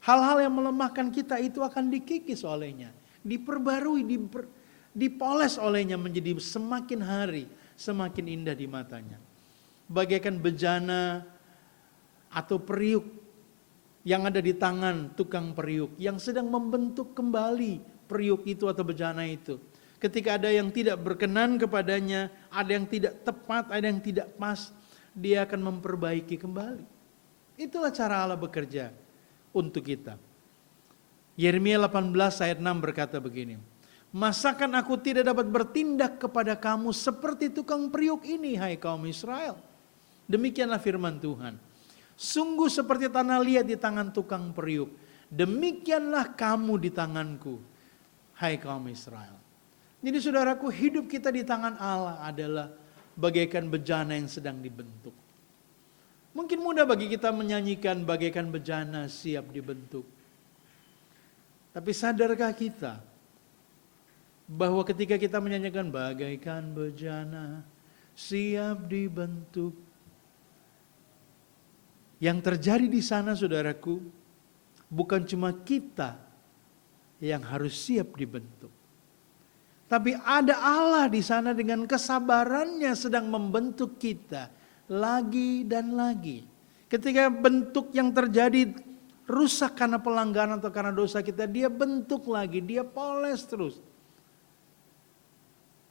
Hal-hal yang melemahkan kita itu akan dikikis oleh-Nya, diperbarui, dipoles oleh-Nya menjadi semakin hari semakin indah di mata-Nya. Bagaikan bejana atau periuk yang ada di tangan tukang periuk yang sedang membentuk kembali periuk itu atau bejana itu. Ketika ada yang tidak berkenan kepadanya, ada yang tidak tepat, ada yang tidak pas, Dia akan memperbaiki kembali. Itulah cara Allah bekerja untuk kita. Yeremia 18 ayat 6 berkata begini, masakan aku tidak dapat bertindak kepada kamu seperti tukang periuk ini, hai kaum Israel? Demikianlah firman Tuhan. Sungguh seperti tanah liat di tangan tukang periuk, demikianlah kamu di tanganku, hai kaum Israel. Jadi saudaraku, hidup kita di tangan Allah adalah bagaikan bejana yang sedang dibentuk. Mungkin mudah bagi kita menyanyikan bagaikan bejana siap dibentuk. Tapi sadarkah kita bahwa ketika kita menyanyikan bagaikan bejana siap dibentuk, yang terjadi di sana, saudaraku, bukan cuma kita yang harus siap dibentuk. Tapi ada Allah di sana dengan kesabaran-Nya sedang membentuk kita lagi dan lagi. Ketika bentuk yang terjadi rusak karena pelanggaran atau karena dosa kita, Dia bentuk lagi, Dia poles terus.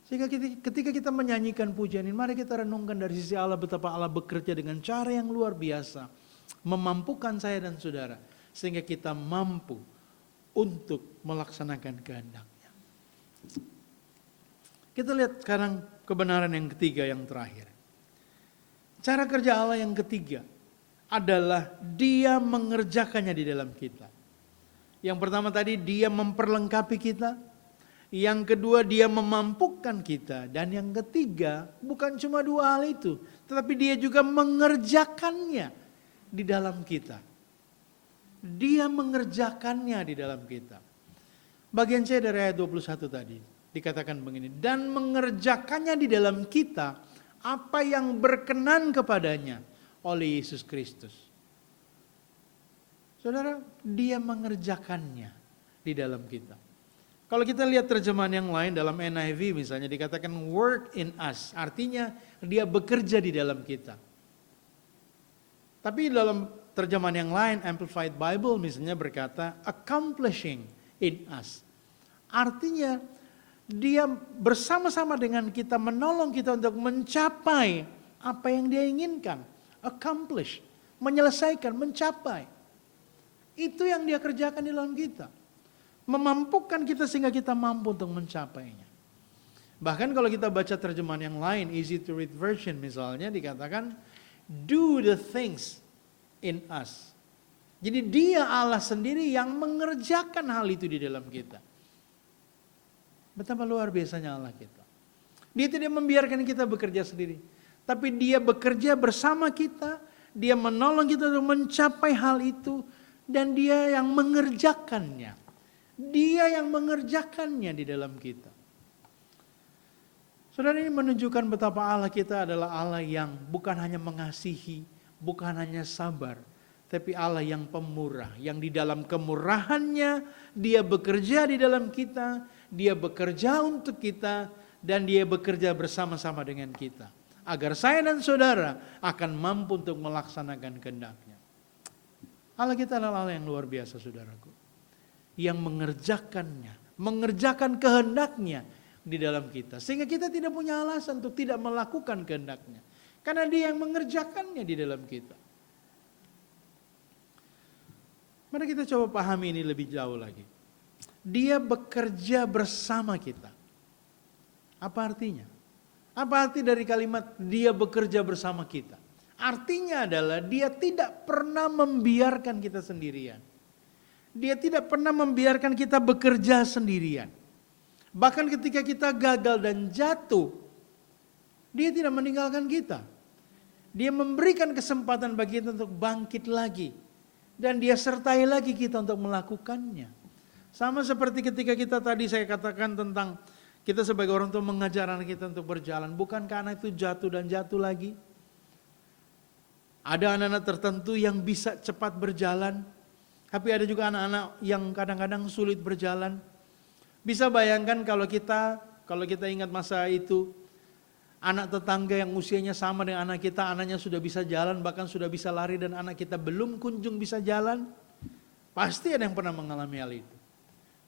Sehingga ketika kita menyanyikan pujian ini, mari kita renungkan dari sisi Allah betapa Allah bekerja dengan cara yang luar biasa, memampukan saya dan saudara, sehingga kita mampu untuk melaksanakan kehendak. Kita lihat sekarang kebenaran yang ketiga, yang terakhir. Cara kerja Allah yang ketiga adalah Dia mengerjakannya di dalam kita. Yang pertama tadi, Dia memperlengkapi kita. Yang kedua, Dia memampukan kita. Dan yang ketiga, bukan cuma dua hal itu, tetapi Dia juga mengerjakannya di dalam kita. Dia mengerjakannya di dalam kita. Bagian C dari ayat 21 tadi. Dikatakan begini, dan mengerjakannya di dalam kita apa yang berkenan kepadanya oleh Yesus Kristus. Saudara, Dia mengerjakannya di dalam kita. Kalau kita lihat terjemahan yang lain dalam NIV misalnya dikatakan work in us, artinya Dia bekerja di dalam kita. Tapi dalam terjemahan yang lain, Amplified Bible misalnya berkata, accomplishing in us. Artinya, dia bersama-sama dengan kita, menolong kita untuk mencapai apa yang dia inginkan. Accomplish, menyelesaikan, mencapai. Itu yang dia kerjakan di dalam kita. Memampukan kita sehingga kita mampu untuk mencapainya. Bahkan kalau kita baca terjemahan yang lain, easy to read version misalnya dikatakan, do the things in us. Jadi dia Allah sendiri yang mengerjakan hal itu di dalam kita. Betapa luar biasanya Allah kita. Dia tidak membiarkan kita bekerja sendiri. Tapi dia bekerja bersama kita. Dia menolong kita untuk mencapai hal itu. Dan dia yang mengerjakannya. Dia yang mengerjakannya di dalam kita. Saudara, ini menunjukkan betapa Allah kita adalah Allah yang bukan hanya mengasihi, bukan hanya sabar, tapi Allah yang pemurah, yang di dalam kemurahannya dia bekerja di dalam kita, dia bekerja untuk kita, dan dia bekerja bersama-sama dengan kita. Agar saya dan saudara akan mampu untuk melaksanakan kehendak-Nya. Allah kita adalah Allah yang luar biasa, saudaraku. Yang mengerjakannya, mengerjakan kehendak-Nya di dalam kita. Sehingga kita tidak punya alasan untuk tidak melakukan kehendak-Nya. Karena dia yang mengerjakannya di dalam kita. Mari kita coba pahami ini lebih jauh lagi. Dia bekerja bersama kita. Apa artinya? Apa arti dari kalimat dia bekerja bersama kita? Artinya adalah dia tidak pernah membiarkan kita sendirian. Dia tidak pernah membiarkan kita bekerja sendirian. Bahkan ketika kita gagal dan jatuh, dia tidak meninggalkan kita. Dia memberikan kesempatan bagi kita untuk bangkit lagi. Dan dia sertai lagi kita untuk melakukannya. Sama seperti ketika kita tadi saya katakan tentang kita sebagai orang tua mengajar anak kita untuk berjalan. Bukankah anak itu jatuh dan jatuh lagi? Ada anak-anak tertentu yang bisa cepat berjalan. Tapi ada juga anak-anak yang kadang-kadang sulit berjalan. Bisa bayangkan kalau kita ingat masa itu, anak tetangga yang usianya sama dengan anak kita, anaknya sudah bisa jalan, bahkan sudah bisa lari, dan anak kita belum kunjung bisa jalan. Pasti ada yang pernah mengalami hal itu.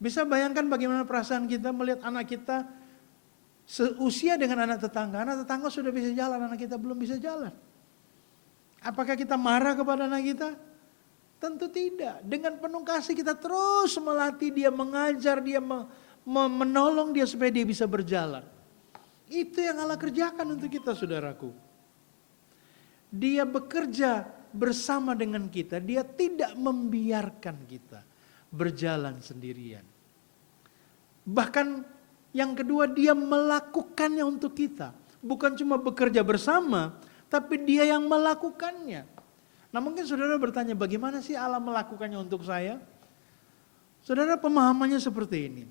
Bisa bayangkan bagaimana perasaan kita melihat anak kita seusia dengan anak tetangga sudah bisa jalan, anak kita belum bisa jalan. Apakah kita marah kepada anak kita? Tentu tidak. Dengan penuh kasih kita terus melatih dia, mengajar dia, menolong dia supaya dia bisa berjalan. Itu yang Allah kerjakan untuk kita, saudaraku. Dia bekerja bersama dengan kita. Dia tidak membiarkan kita berjalan sendirian. Bahkan yang kedua, dia melakukannya untuk kita. Bukan cuma bekerja bersama, tapi dia yang melakukannya. Nah, mungkin saudara bertanya, bagaimana sih Allah melakukannya untuk saya? Saudara, pemahamannya seperti ini.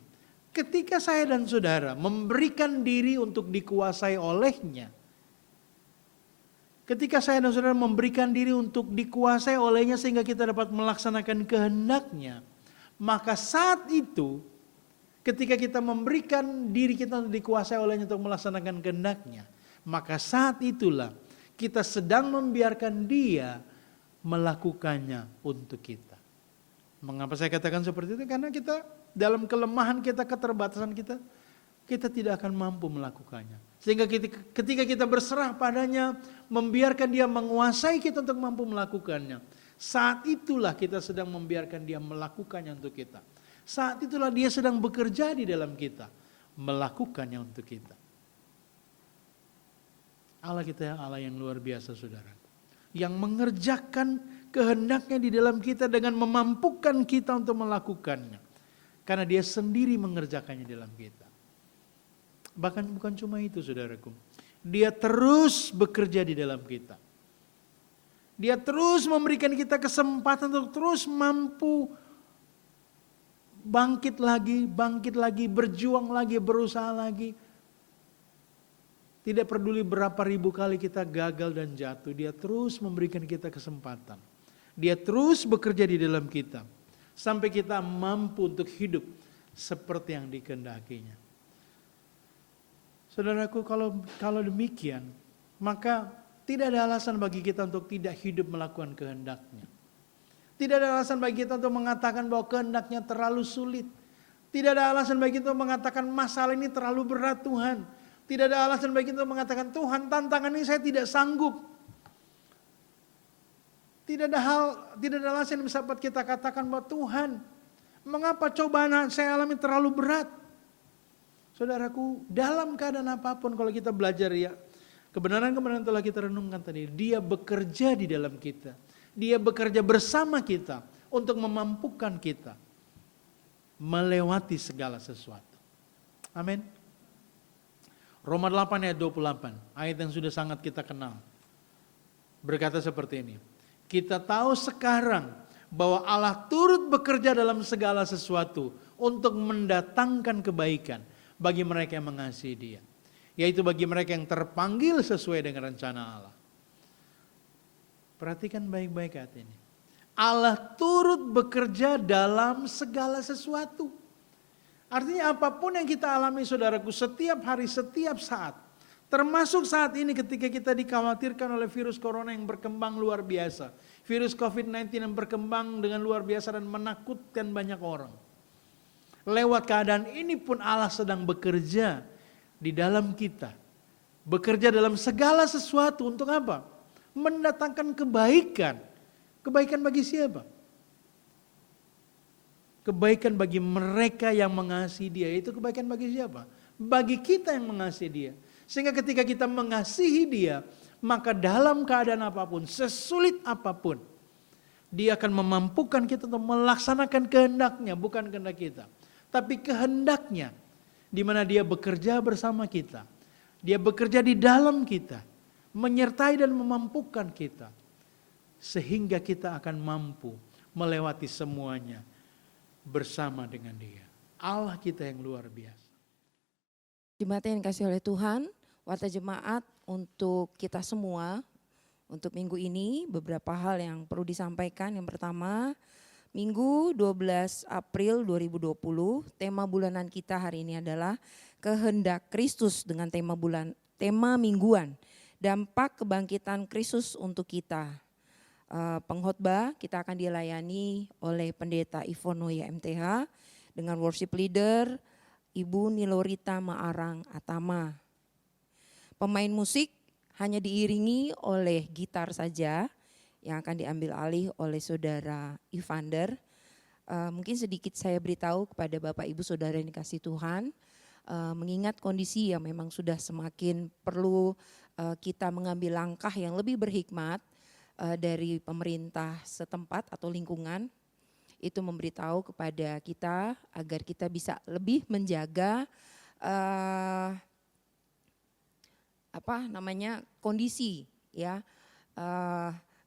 Ketika saya dan saudara memberikan diri untuk dikuasai olehnya, ketika saya dan saudara memberikan diri untuk dikuasai olehnya sehingga kita dapat melaksanakan kehendaknya, maka saat itu ketika kita memberikan diri kita untuk dikuasai olehnya untuk melaksanakan kehendaknya, maka saat itulah kita sedang membiarkan dia melakukannya untuk kita. Mengapa saya katakan seperti itu? Karena kita dalam kelemahan kita, keterbatasan kita, kita tidak akan mampu melakukannya. Sehingga ketika kita berserah padanya, membiarkan dia menguasai kita untuk mampu melakukannya, saat itulah kita sedang membiarkan dia melakukannya untuk kita. Saat itulah dia sedang bekerja di dalam kita, melakukannya untuk kita. Allah kita Allah yang luar biasa, saudara. Yang mengerjakan kehendaknya di dalam kita dengan memampukan kita untuk melakukannya. Karena dia sendiri mengerjakannya di dalam kita. Bahkan bukan cuma itu, saudaraku. Dia terus bekerja di dalam kita. Dia terus memberikan kita kesempatan untuk terus mampu bangkit lagi, berjuang lagi, berusaha lagi. Tidak peduli berapa ribu kali kita gagal dan jatuh, dia terus memberikan kita kesempatan. Dia terus bekerja di dalam kita. Sampai kita mampu untuk hidup seperti yang dikehendakinya. Saudaraku, kalau demikian, maka tidak ada alasan bagi kita untuk tidak hidup melakukan kehendaknya. Tidak ada alasan bagi kita untuk mengatakan bahwa kehendaknya terlalu sulit. Tidak ada alasan bagi kita untuk mengatakan masalah ini terlalu berat Tuhan. Tidak ada alasan bagi kita untuk mengatakan Tuhan tantangan ini saya tidak sanggup. Tidak ada alasan yang bisa buat kita katakan bahwa Tuhan, mengapa cobaan saya alami terlalu berat? Saudaraku, dalam keadaan apapun kalau kita belajar ya, kebenaran-kebenaran telah kita renungkan tadi, Dia bekerja di dalam kita. Dia bekerja bersama kita untuk memampukan kita melewati segala sesuatu. Amin. Roma 8 ayat 28, ayat yang sudah sangat kita kenal. Berkata seperti ini. Kita tahu sekarang bahwa Allah turut bekerja dalam segala sesuatu untuk mendatangkan kebaikan bagi mereka yang mengasihi Dia. Yaitu bagi mereka yang terpanggil sesuai dengan rencana Allah. Perhatikan baik-baik ayat ini. Allah turut bekerja dalam segala sesuatu. Artinya apapun yang kita alami saudaraku setiap hari, setiap saat. Termasuk saat ini ketika kita dikhawatirkan oleh virus corona yang berkembang luar biasa. Virus COVID-19 yang berkembang dengan luar biasa dan menakutkan banyak orang. Lewat keadaan ini pun Allah sedang bekerja di dalam kita. Bekerja dalam segala sesuatu untuk apa? Mendatangkan kebaikan. Kebaikan bagi siapa? Kebaikan bagi mereka yang mengasihi Dia. Itu kebaikan bagi siapa? Bagi kita yang mengasihi Dia. Sehingga ketika kita mengasihi Dia, maka dalam keadaan apapun, sesulit apapun, Dia akan memampukan kita untuk melaksanakan kehendaknya, bukan kehendak kita. Tapi kehendaknya, di mana Dia bekerja bersama kita. Dia bekerja di dalam kita, menyertai dan memampukan kita. Sehingga kita akan mampu melewati semuanya bersama dengan Dia. Allah kita yang luar biasa. Jemaat yang dikasih oleh Tuhan, warta jemaat untuk kita semua, untuk minggu ini beberapa hal yang perlu disampaikan. Yang pertama, Minggu 12 April 2020, tema bulanan kita hari ini adalah kehendak Kristus dengan tema mingguan, dampak kebangkitan Kristus untuk kita. Pengkhotbah kita akan dilayani oleh Pendeta Ivonoya MTH dengan worship leader Ibu Nilorita Maarang Atama. Pemain musik hanya diiringi oleh gitar saja yang akan diambil alih oleh Saudara Ivander. Mungkin sedikit saya beritahu kepada Bapak Ibu Saudara yang dikasih Tuhan, mengingat kondisi yang memang sudah semakin perlu kita mengambil langkah yang lebih berhikmat dari pemerintah setempat atau lingkungan, itu memberitahu kepada kita agar kita bisa lebih menjaga kondisi ya,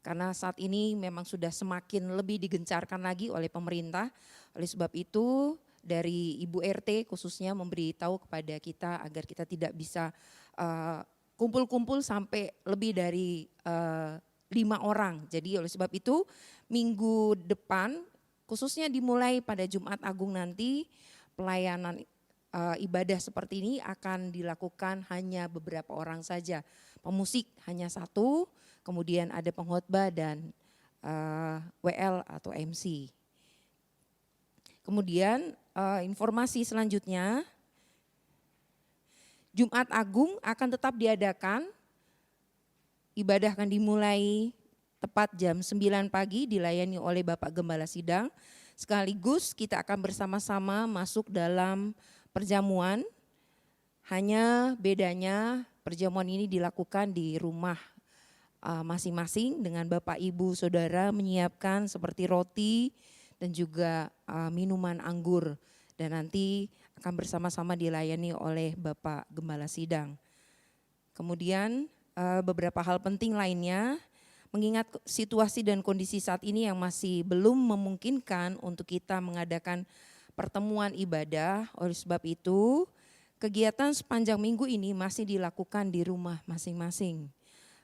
karena saat ini memang sudah semakin lebih digencarkan lagi oleh pemerintah. Oleh sebab itu dari Ibu RT khususnya memberitahu kepada kita agar kita tidak bisa kumpul-kumpul sampai lebih dari 5 orang. Jadi oleh sebab itu minggu depan khususnya dimulai pada Jumat Agung nanti, pelayanan ibadah seperti ini akan dilakukan hanya beberapa orang saja. Pemusik hanya 1, kemudian ada pengkhotbah dan WL atau MC. Kemudian informasi selanjutnya, Jumat Agung akan tetap diadakan, ibadah akan dimulai tepat jam 9 pagi dilayani oleh Bapak Gembala Sidang. Sekaligus kita akan bersama-sama masuk dalam perjamuan. Hanya bedanya perjamuan ini dilakukan di rumah masing-masing dengan Bapak Ibu Saudara menyiapkan seperti roti dan juga minuman anggur. Dan nanti akan bersama-sama dilayani oleh Bapak Gembala Sidang. Kemudian beberapa hal penting lainnya, mengingat situasi dan kondisi saat ini yang masih belum memungkinkan untuk kita mengadakan pertemuan ibadah, oleh sebab itu kegiatan sepanjang minggu ini masih dilakukan di rumah masing-masing.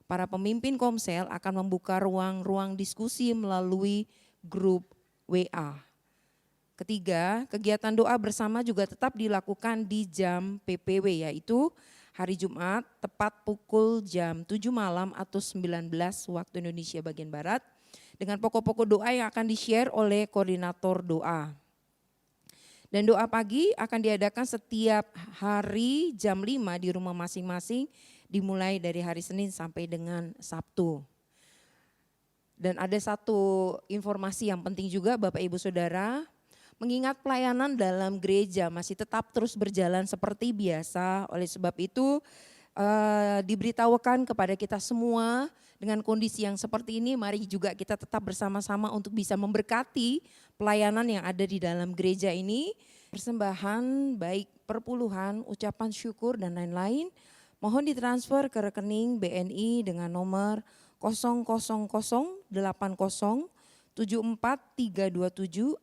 Para pemimpin Komsel akan membuka ruang-ruang diskusi melalui grup WA. Ketiga, kegiatan doa bersama juga tetap dilakukan di jam PPW, yaitu hari Jumat tepat pukul jam 7 malam atau 19 waktu Indonesia bagian Barat. dengan pokok-pokok doa yang akan di-share oleh koordinator doa. Dan doa pagi akan diadakan setiap hari jam 5 di rumah masing-masing, dimulai dari hari Senin sampai dengan Sabtu. Dan ada satu informasi yang penting juga Bapak Ibu Saudara, mengingat pelayanan dalam gereja masih tetap terus berjalan seperti biasa. Oleh sebab itu diberitahukan kepada kita semua dengan kondisi yang seperti ini, mari juga kita tetap bersama-sama untuk bisa memberkati pelayanan yang ada di dalam gereja ini. Persembahan baik perpuluhan, ucapan syukur dan lain-lain mohon ditransfer ke rekening BNI dengan nomor 000807437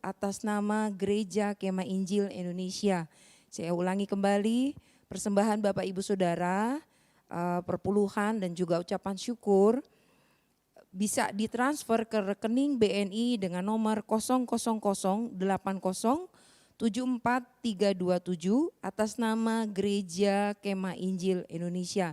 atas nama Gereja Kemah Injil Indonesia. Saya ulangi kembali, persembahan Bapak Ibu Saudara, perpuluhan dan juga ucapan syukur bisa ditransfer ke rekening BNI dengan nomor 000807437 atas nama Gereja Kemah Injil Indonesia.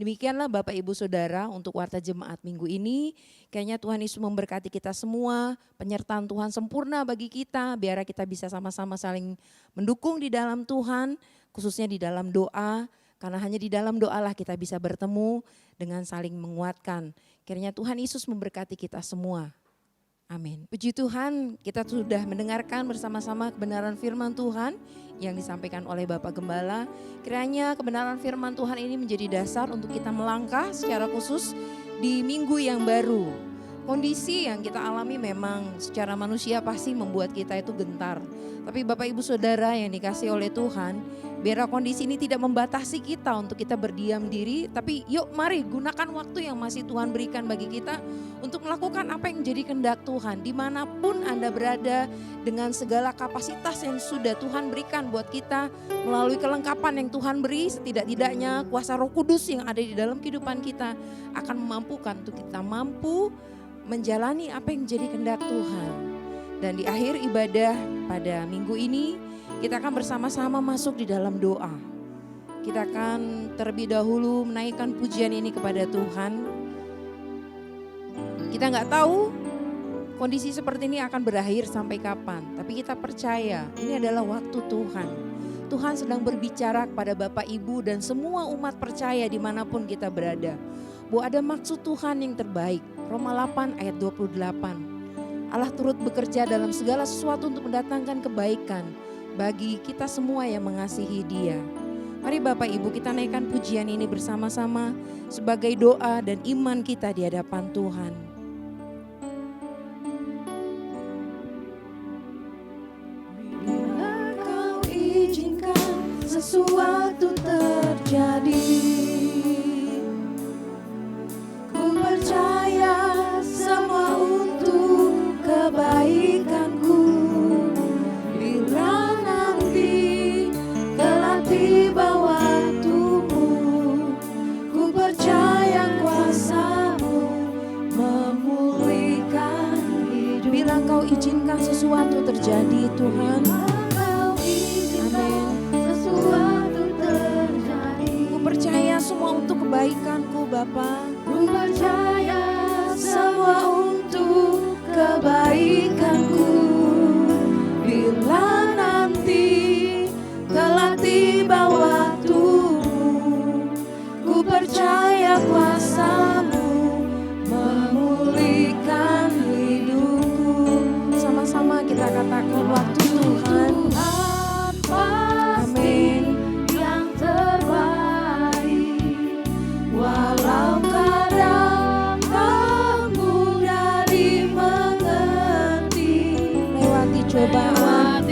Demikianlah Bapak Ibu Saudara untuk Warta Jemaat minggu ini. Kayaknya Tuhan Yesus memberkati kita semua, penyertaan Tuhan sempurna bagi kita, biar kita bisa sama-sama saling mendukung di dalam Tuhan, khususnya di dalam doa, karena hanya di dalam doalah kita bisa bertemu dengan saling menguatkan. Kiranya Tuhan Yesus memberkati kita semua. Amin. Puji Tuhan, kita sudah mendengarkan bersama-sama kebenaran firman Tuhan yang disampaikan oleh Bapak Gembala. Kiranya kebenaran firman Tuhan ini menjadi dasar untuk kita melangkah secara khusus di minggu yang baru. Kondisi yang kita alami memang secara manusia pasti membuat kita itu gentar. Tapi Bapak Ibu Saudara yang dikasihi oleh Tuhan, biar kondisi ini tidak membatasi kita untuk kita berdiam diri, tapi yuk mari gunakan waktu yang masih Tuhan berikan bagi kita untuk melakukan apa yang menjadi kehendak Tuhan. Dimanapun Anda berada dengan segala kapasitas yang sudah Tuhan berikan buat kita, melalui kelengkapan yang Tuhan beri, setidak-tidaknya kuasa Roh Kudus yang ada di dalam kehidupan kita akan memampukan untuk kita mampu menjalani apa yang menjadi kehendak Tuhan. Dan di akhir ibadah pada minggu ini, kita akan bersama-sama masuk di dalam doa. Kita akan terlebih dahulu menaikkan pujian ini kepada Tuhan. Kita nggak tahu kondisi seperti ini akan berakhir sampai kapan. Tapi kita percaya ini adalah waktu Tuhan. Tuhan sedang berbicara kepada Bapak Ibu dan semua umat percaya dimanapun kita berada. Bahwa ada maksud Tuhan yang terbaik. Roma 8 ayat 28. Allah turut bekerja dalam segala sesuatu untuk mendatangkan kebaikan bagi kita semua yang mengasihi Dia. Mari Bapak Ibu kita naikkan pujian ini bersama-sama sebagai doa dan iman kita di hadapan Tuhan. Bila Kau izinkan sesuatu terjadi, ku percaya semua untuk kebaikanku. Bila nanti telah tiba waktumu, ku percaya kuasa-Mu memulihkan hidup. Bila Kau izinkan sesuatu terjadi Tuhan, amin. Sesuatu terjadi, ku percaya semua untuk kebaikanku Bapa. Ku percaya semua untuk kebaikanku. Bila nanti telah tiba waktumu, ku percaya kuasa-Mu memulihkan hidupku. Sama-sama kita katakan waktu Tuhan. Amin. Yang terbaik, walau kadang tak mudah dimengerti. Lewati cobaan,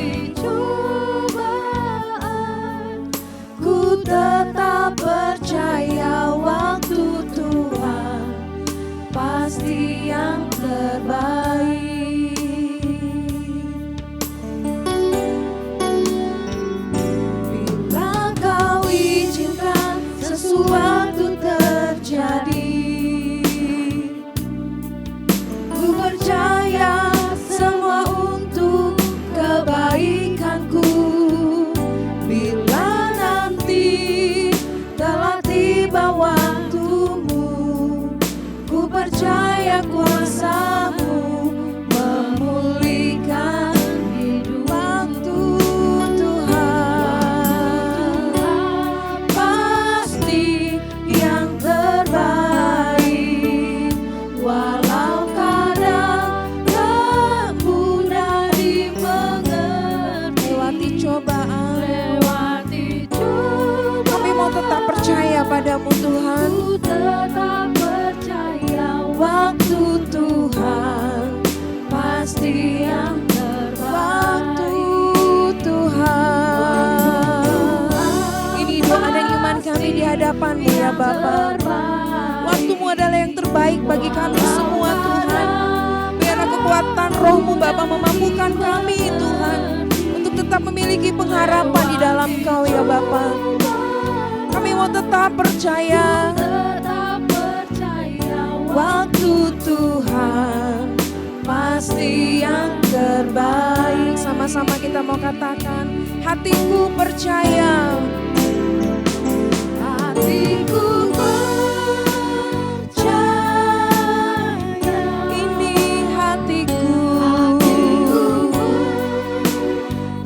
ku tetap percaya waktu Bapa. Waktu-Mu adalah yang terbaik bagi kami semua Tuhan. Biarlah kekuatan Roh-Mu Bapa memampukan kami Tuhan untuk tetap memiliki pengharapan di dalam Kau ya Bapa. Kami mau tetap percaya waktu Tuhan pasti yang terbaik. Sama-sama kita mau katakan, hatiku percaya. Hatiku percaya. Ini hatiku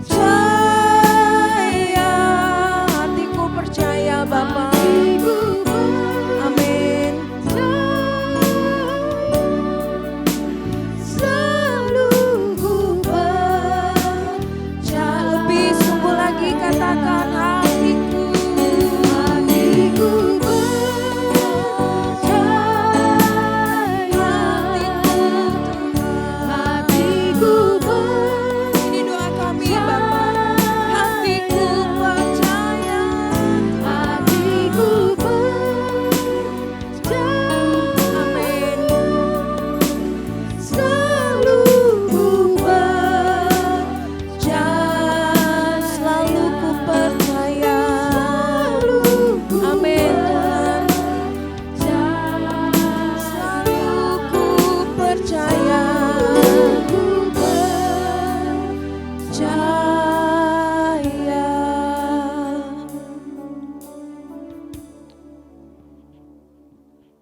percaya. Hatiku percaya Bapa. Amin. Selalu ku percaya. Lebih sungguh lagi katakan hatiku. Hatiku percaya. Hatiku percaya. Ini doa kami Bapa. Hatiku percaya. Hatiku percaya. Amin. Selalu ku percaya. Selalu ku percaya. Amin Tuhan. Selalu ku percaya.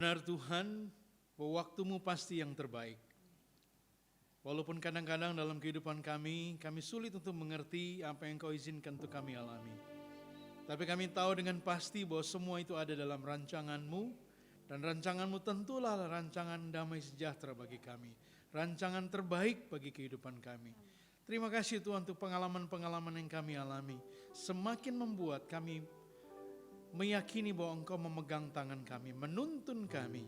Benar Tuhan, bahwa waktu-Mu pasti yang terbaik. Walaupun kadang-kadang dalam kehidupan kami sulit untuk mengerti apa yang Kau izinkan untuk kami alami. Tapi kami tahu dengan pasti bahwa semua itu ada dalam rancangan-Mu, dan rancangan-Mu tentulah rancangan damai sejahtera bagi kami. Rancangan terbaik bagi kehidupan kami. Terima kasih Tuhan untuk pengalaman-pengalaman yang kami alami. Semakin membuat kami meyakini bahwa Engkau memegang tangan kami, menuntun kami,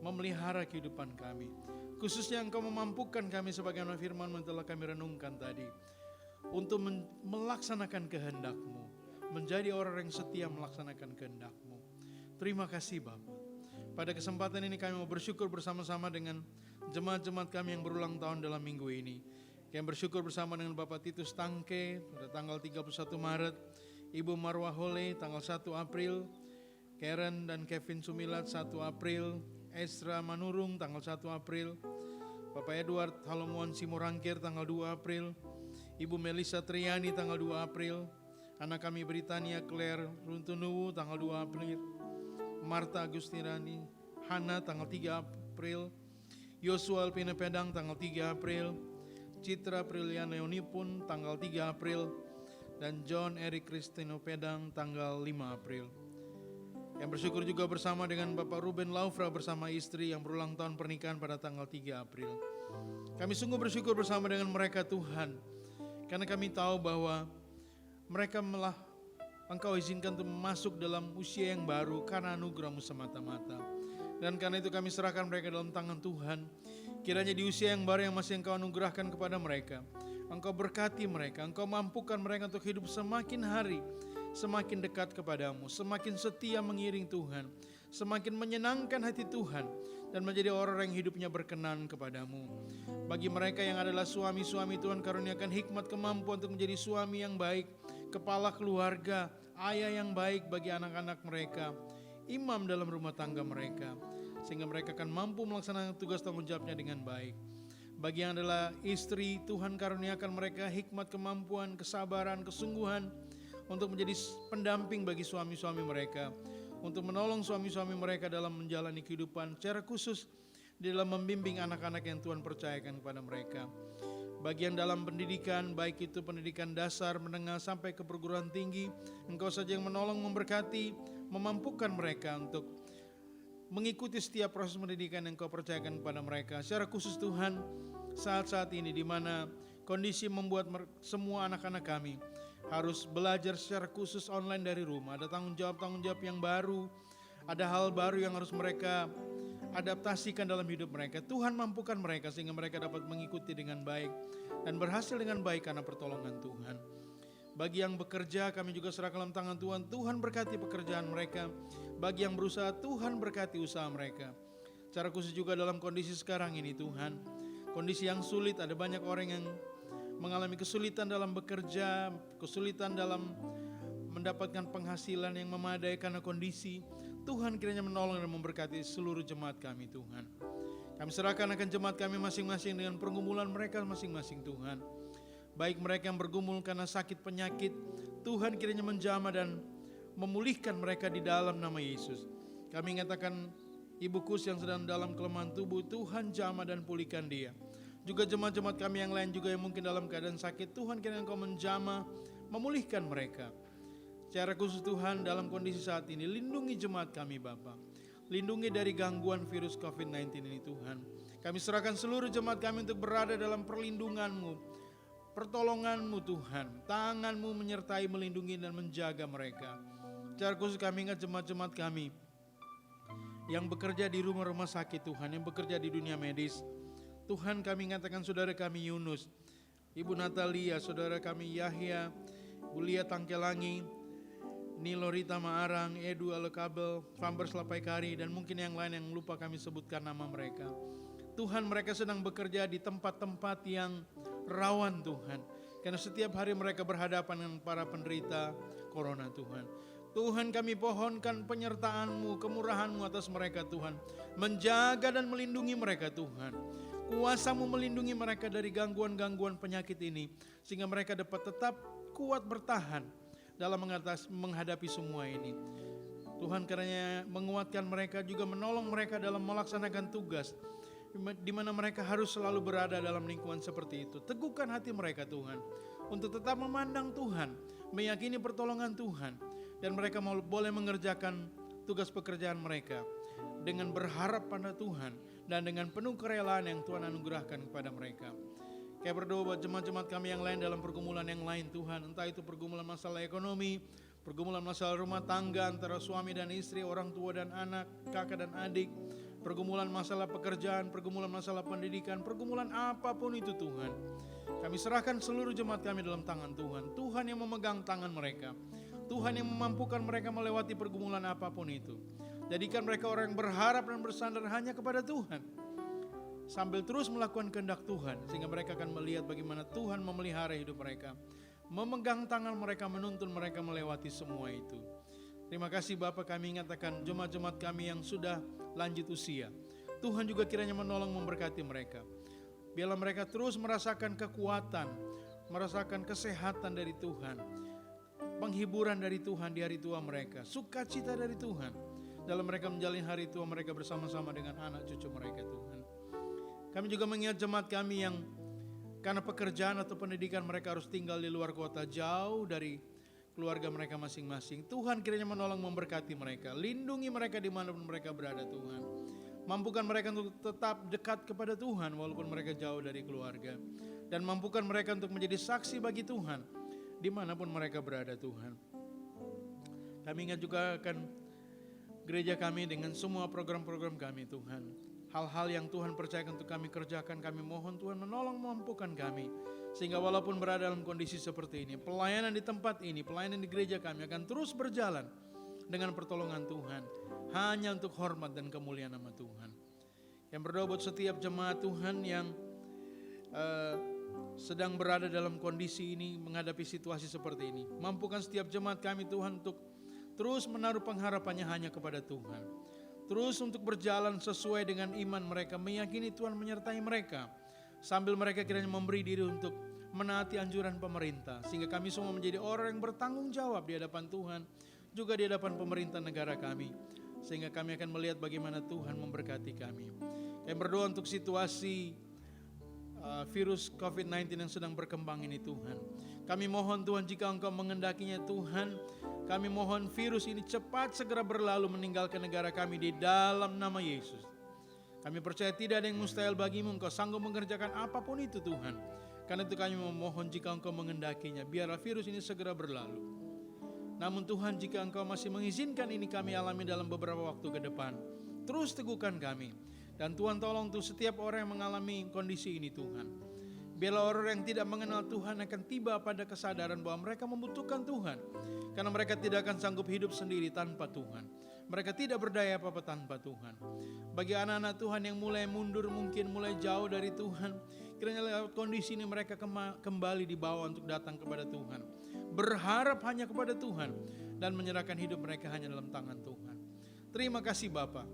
memelihara kehidupan kami. Khususnya Engkau memampukan kami sebagaimana firman-Mu telah kami renungkan tadi, untuk melaksanakan kehendak-Mu, menjadi orang yang setia melaksanakan kehendak-Mu. Terima kasih Bapa. Pada kesempatan ini kami mau bersyukur bersama-sama dengan jemaat-jemaat kami yang berulang tahun dalam minggu ini. Kami bersyukur bersama dengan Bapak Titus Tangke pada tanggal 31 Maret, Ibu Marwah Hole tanggal 1 April, Karen dan Kevin Sumilat 1 April, Esra Manurung tanggal 1 April, Bapak Edward Halomuan Simorangkir tanggal 2 April, Ibu Melisa Triani tanggal 2 April, anak kami Britania Claire Runtunuwu tanggal 2 April, Marta Agustinani Hana tanggal 3 April, Yosua Alpina Pedang tanggal 3 April, Citra Prilian Leonipun tanggal 3 April, dan John Eric Kristino Pedang tanggal 5 April. Yang bersyukur juga bersama dengan Bapak Ruben Laufra bersama istri yang berulang tahun pernikahan pada tanggal 3 April. Kami sungguh bersyukur bersama dengan mereka Tuhan, karena kami tahu bahwa mereka malah Engkau izinkan untuk masuk dalam usia yang baru karena anugerah-Mu semata-mata. Dan karena itu kami serahkan mereka dalam tangan Tuhan. Kiranya di usia yang baru yang masih Engkau anugerahkan kepada mereka, Engkau berkati mereka, Engkau mampukan mereka untuk hidup semakin hari, semakin dekat kepadamu, semakin setia mengiring Tuhan, semakin menyenangkan hati Tuhan, dan menjadi orang yang hidupnya berkenan kepadamu. Bagi mereka yang adalah suami-suami, Tuhan karuniakan hikmat kemampuan untuk menjadi suami yang baik, kepala keluarga, ayah yang baik bagi anak-anak mereka, imam dalam rumah tangga mereka, sehingga mereka akan mampu melaksanakan tugas tanggung jawabnya dengan baik. Bagi yang adalah istri, Tuhan karuniakan mereka hikmat, kemampuan, kesabaran, kesungguhan untuk menjadi pendamping bagi suami-suami mereka, untuk menolong suami-suami mereka dalam menjalani kehidupan secara khusus di dalam membimbing anak-anak yang Tuhan percayakan kepada mereka. Bagi yang dalam pendidikan, baik itu pendidikan dasar, menengah sampai ke perguruan tinggi, Engkau saja yang menolong, memberkati, memampukan mereka untuk mengikuti setiap proses pendidikan yang Kau percayakan kepada mereka. Secara khusus Tuhan, saat-saat ini di mana kondisi membuat semua anak-anak kami harus belajar secara khusus online dari rumah. Ada tanggung jawab yang baru, ada hal baru yang harus mereka adaptasikan dalam hidup mereka. Tuhan mampukan mereka sehingga mereka dapat mengikuti dengan baik dan berhasil dengan baik karena pertolongan Tuhan. Bagi yang bekerja kami juga serahkan dalam tangan Tuhan. Tuhan berkati pekerjaan mereka. Bagi yang berusaha Tuhan berkati usaha mereka. Secara khusus juga dalam kondisi sekarang ini Tuhan. Kondisi yang sulit, ada banyak orang yang mengalami kesulitan dalam bekerja, kesulitan dalam mendapatkan penghasilan yang memadai karena kondisi. Tuhan kiranya menolong dan memberkati seluruh jemaat kami Tuhan. Kami serahkan akan jemaat kami masing-masing dengan pergumulan mereka masing-masing Tuhan. Baik mereka yang bergumul karena sakit penyakit, Tuhan kiranya menjamah dan memulihkan mereka di dalam nama Yesus. Kami mengatakan Ibu Kus yang sedang dalam kelemahan tubuh, Tuhan jamah dan pulihkan dia. Juga jemaat-jemaat kami yang lain juga yang mungkin dalam keadaan sakit, Tuhan kiranya Engkau menjamah, memulihkan mereka. Secara khusus Tuhan dalam kondisi saat ini, lindungi jemaat kami Bapa. Lindungi dari gangguan virus COVID-19 ini Tuhan. Kami serahkan seluruh jemaat kami untuk berada dalam perlindungan-Mu, pertolongan-Mu Tuhan. Tangan-Mu menyertai, melindungi dan menjaga mereka. Secara khusus kami ingat jemaat-jemaat kami yang bekerja di rumah-rumah sakit Tuhan, yang bekerja di dunia medis. Tuhan kami ingatkan saudara kami Yunus, Ibu Natalia, saudara kami Yahya, Bu Lia Tangkelangi, Nilo Rita Maarang, Edu Alekabel, Fambers Lapaikari, dan mungkin yang lain yang lupa kami sebutkan nama mereka. Tuhan mereka sedang bekerja di tempat-tempat yang rawan Tuhan. Karena setiap hari mereka berhadapan dengan para penderita corona Tuhan. Tuhan kami pohonkan penyertaan-Mu, kemurahan-Mu atas mereka Tuhan. Menjaga dan melindungi mereka Tuhan. Kuasa-Mu melindungi mereka dari gangguan-gangguan penyakit ini. Sehingga mereka dapat tetap kuat bertahan dalam menghadapi semua ini. Tuhan kiranya menguatkan mereka, juga menolong mereka dalam melaksanakan tugas di mana mereka harus selalu berada dalam lingkungan seperti itu. Teguhkan hati mereka Tuhan untuk tetap memandang Tuhan, meyakini pertolongan Tuhan, dan mereka boleh mengerjakan tugas pekerjaan mereka dengan berharap pada Tuhan dan dengan penuh kerelaan yang Tuhan anugerahkan kepada mereka. Kayak berdoa buat jemaat-jemaat kami yang lain dalam pergumulan yang lain Tuhan. Entah itu pergumulan masalah ekonomi, pergumulan masalah rumah tangga antara suami dan istri, orang tua dan anak, kakak dan adik, pergumulan masalah pekerjaan, pergumulan masalah pendidikan, pergumulan apapun itu Tuhan. Kami serahkan seluruh jemaat kami dalam tangan Tuhan. Tuhan yang memegang tangan mereka. Tuhan yang memampukan mereka melewati pergumulan apapun itu. Jadikan mereka orang yang berharap dan bersandar hanya kepada Tuhan, sambil terus melakukan kehendak Tuhan, sehingga mereka akan melihat bagaimana Tuhan memelihara hidup mereka, memegang tangan mereka, menuntun mereka melewati semua itu. Terima kasih Bapa, kami ingatkan jemaat-jemaat kami yang sudah lanjut usia. Tuhan juga kiranya menolong memberkati mereka. Biarlah mereka terus merasakan kekuatan, merasakan kesehatan dari Tuhan, penghiburan dari Tuhan di hari tua mereka, sukacita dari Tuhan dalam mereka menjalani hari tua mereka bersama-sama dengan anak cucu mereka Tuhan. Kami juga mengingat jemaat kami yang karena pekerjaan atau pendidikan mereka harus tinggal di luar kota, jauh dari keluarga mereka masing-masing. Tuhan kiranya menolong memberkati mereka, lindungi mereka dimanapun mereka berada Tuhan. Mampukan mereka untuk tetap dekat kepada Tuhan walaupun mereka jauh dari keluarga. Dan mampukan mereka untuk menjadi saksi bagi Tuhan dimanapun mereka berada Tuhan. Kami ingat juga akan gereja kami dengan semua program-program kami Tuhan. Hal-hal yang Tuhan percayakan untuk kami kerjakan, kami mohon Tuhan menolong memampukan kami. Sehingga walaupun berada dalam kondisi seperti ini, pelayanan di tempat ini, pelayanan di gereja kami akan terus berjalan dengan pertolongan Tuhan. Hanya untuk hormat dan kemuliaan nama Tuhan. Yang berdoa buat setiap jemaat Tuhan yang sedang berada dalam kondisi ini, menghadapi situasi seperti ini. Mampukan setiap jemaat kami Tuhan untuk terus menaruh pengharapannya hanya kepada Tuhan. Terus untuk berjalan sesuai dengan iman mereka, meyakini Tuhan menyertai mereka. Sambil mereka kiranya memberi diri untuk menaati anjuran pemerintah. Sehingga kami semua menjadi orang yang bertanggung jawab di hadapan Tuhan, juga di hadapan pemerintah negara kami. Sehingga kami akan melihat bagaimana Tuhan memberkati kami. Kami berdoa untuk situasi virus COVID-19 yang sedang berkembang ini Tuhan. Kami mohon Tuhan jika Engkau mengendakinya Tuhan, kami mohon virus ini cepat segera berlalu meninggalkan negara kami di dalam nama Yesus. Kami percaya tidak ada yang mustahil bagimu, Engkau sanggup mengerjakan apapun itu Tuhan. Karena itu kami memohon jika Engkau mengendakinya, biarlah virus ini segera berlalu. Namun Tuhan jika Engkau masih mengizinkan ini kami alami dalam beberapa waktu ke depan, terus teguhkan kami. Dan Tuhan tolong untuk setiap orang yang mengalami kondisi ini Tuhan. Biarlah orang yang tidak mengenal Tuhan akan tiba pada kesadaran bahwa mereka membutuhkan Tuhan. Karena mereka tidak akan sanggup hidup sendiri tanpa Tuhan. Mereka tidak berdaya apa-apa tanpa Tuhan. Bagi anak-anak Tuhan yang mulai mundur, mungkin mulai jauh dari Tuhan, kiranya lewat kondisi ini mereka kembali dibawa untuk datang kepada Tuhan. Berharap hanya kepada Tuhan dan menyerahkan hidup mereka hanya dalam tangan Tuhan. Terima kasih Bapa.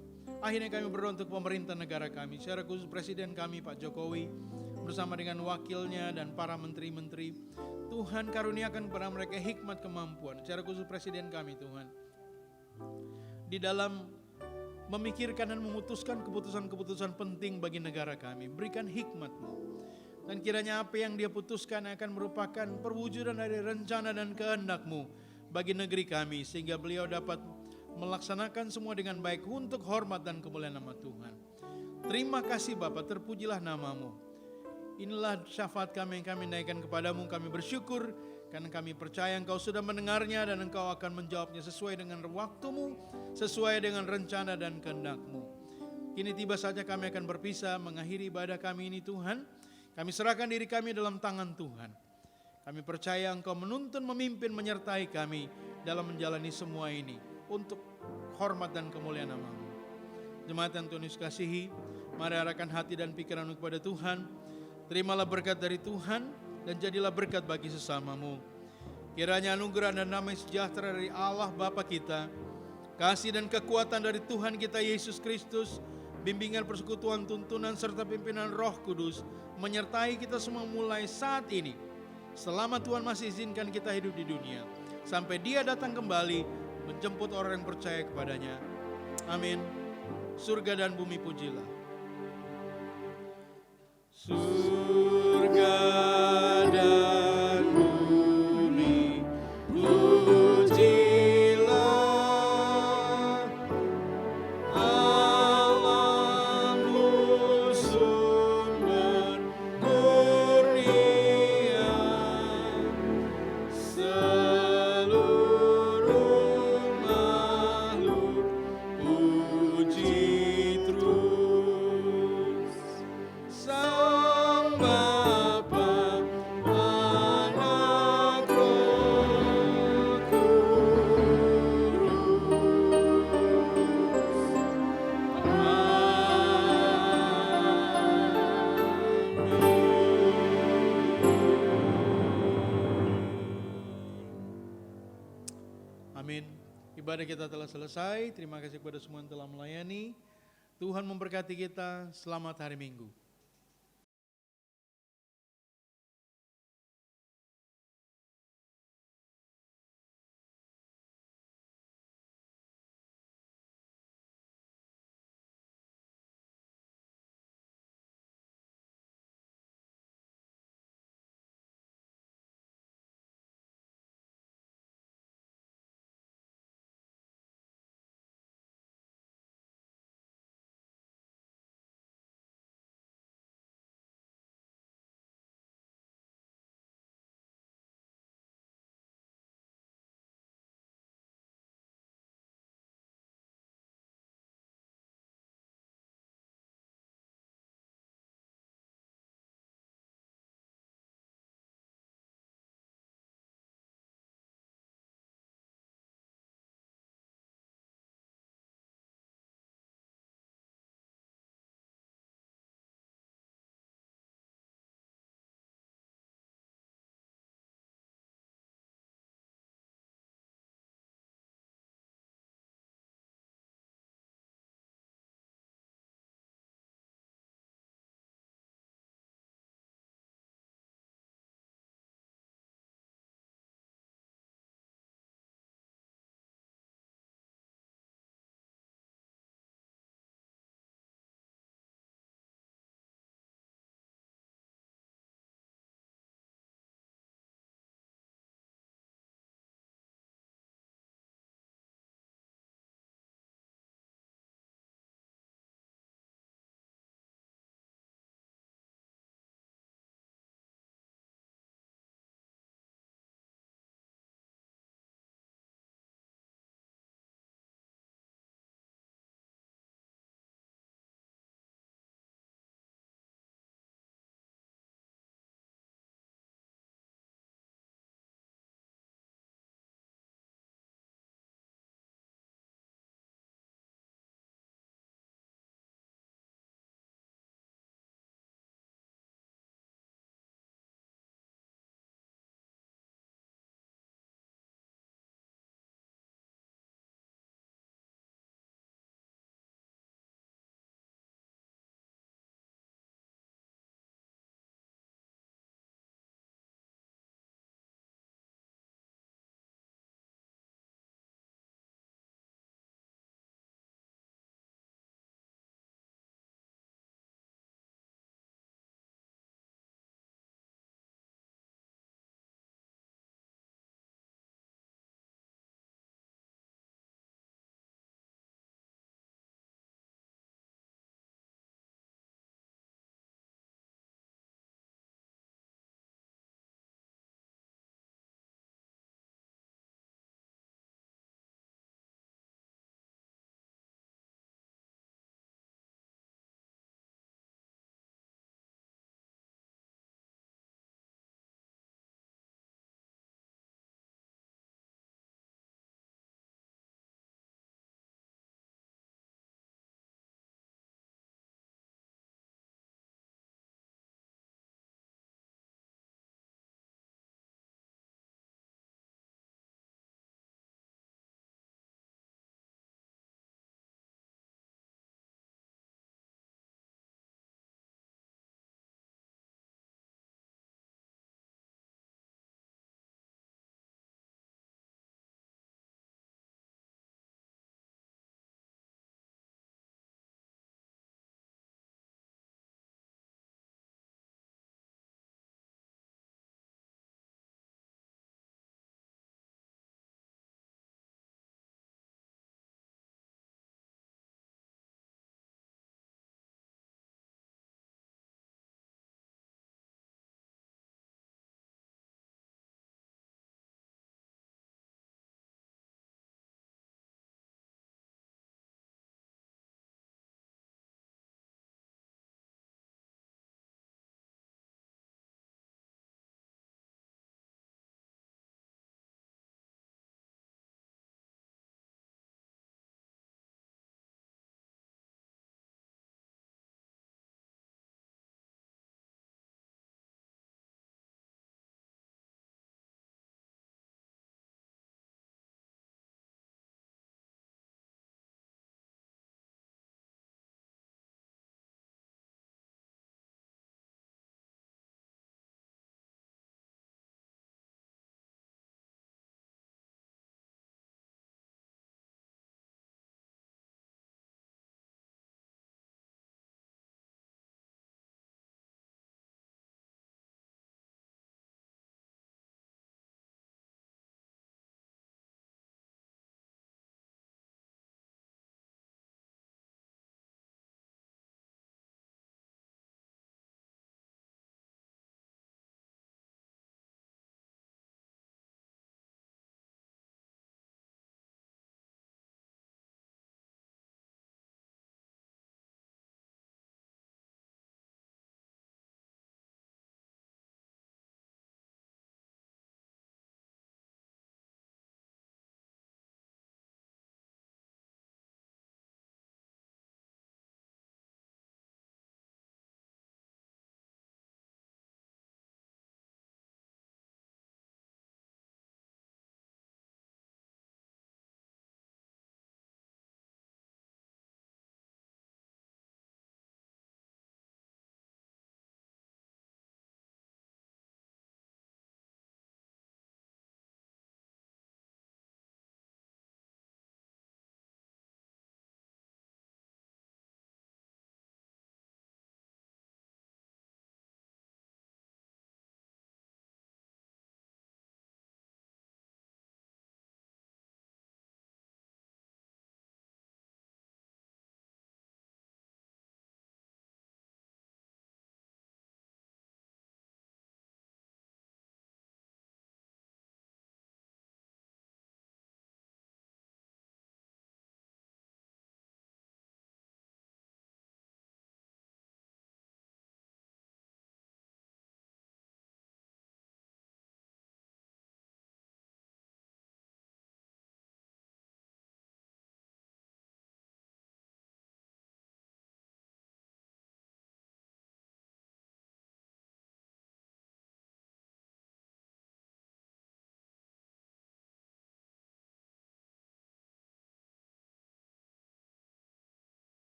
Akhirnya kami berdoa untuk pemerintah negara kami, secara khusus Presiden kami Pak Jokowi, bersama dengan wakilnya dan para menteri-menteri. Tuhan karuniakan kepada mereka hikmat kemampuan, secara khusus Presiden kami Tuhan, di dalam memikirkan dan memutuskan keputusan-keputusan penting bagi negara kami. Berikan hikmat-Mu. Dan kiranya apa yang dia putuskan akan merupakan perwujudan dari rencana dan kehendak-Mu bagi negeri kami, sehingga beliau dapat melaksanakan semua dengan baik untuk hormat dan kemuliaan nama Tuhan. Terima kasih Bapa, terpujilah nama-Mu. Inilah syafaat kami yang kami naikkan kepadamu. Kami bersyukur karena kami percaya Engkau sudah mendengarnya dan Engkau akan menjawabnya sesuai dengan waktu-Mu, sesuai dengan rencana dan kehendak-Mu. Kini tiba saja kami akan berpisah mengakhiri ibadah kami ini Tuhan. Kami serahkan diri kami dalam tangan Tuhan. Kami percaya Engkau menuntun, memimpin, menyertai kami dalam menjalani semua ini untuk hormat dan kemuliaan nama-Mu. Jemaat yang Tuhan Yesus kasihi, mari arahkan hati dan pikiran kepada Tuhan. Terimalah berkat dari Tuhan dan jadilah berkat bagi sesamamu. Kiranya anugerah dan damai sejahtera dari Allah Bapa kita, kasih dan kekuatan dari Tuhan kita Yesus Kristus, bimbingan persekutuan tuntunan serta pimpinan Roh Kudus menyertai kita semua mulai saat ini, selama Tuhan masih izinkan kita hidup di dunia, sampai Dia datang kembali menjemput orang yang percaya kepadanya. Amin. Surga dan bumi pujilah. Surga dan bumi pujilah, Allahmu sumber kurnia, seluruh makhluk puji terus. Sang Bapa, Anak, Roh Kudus. Amin. Ibadah kita telah selesai. Terima kasih kepada semua yang telah melayani. Tuhan memberkati kita. Selamat hari Minggu.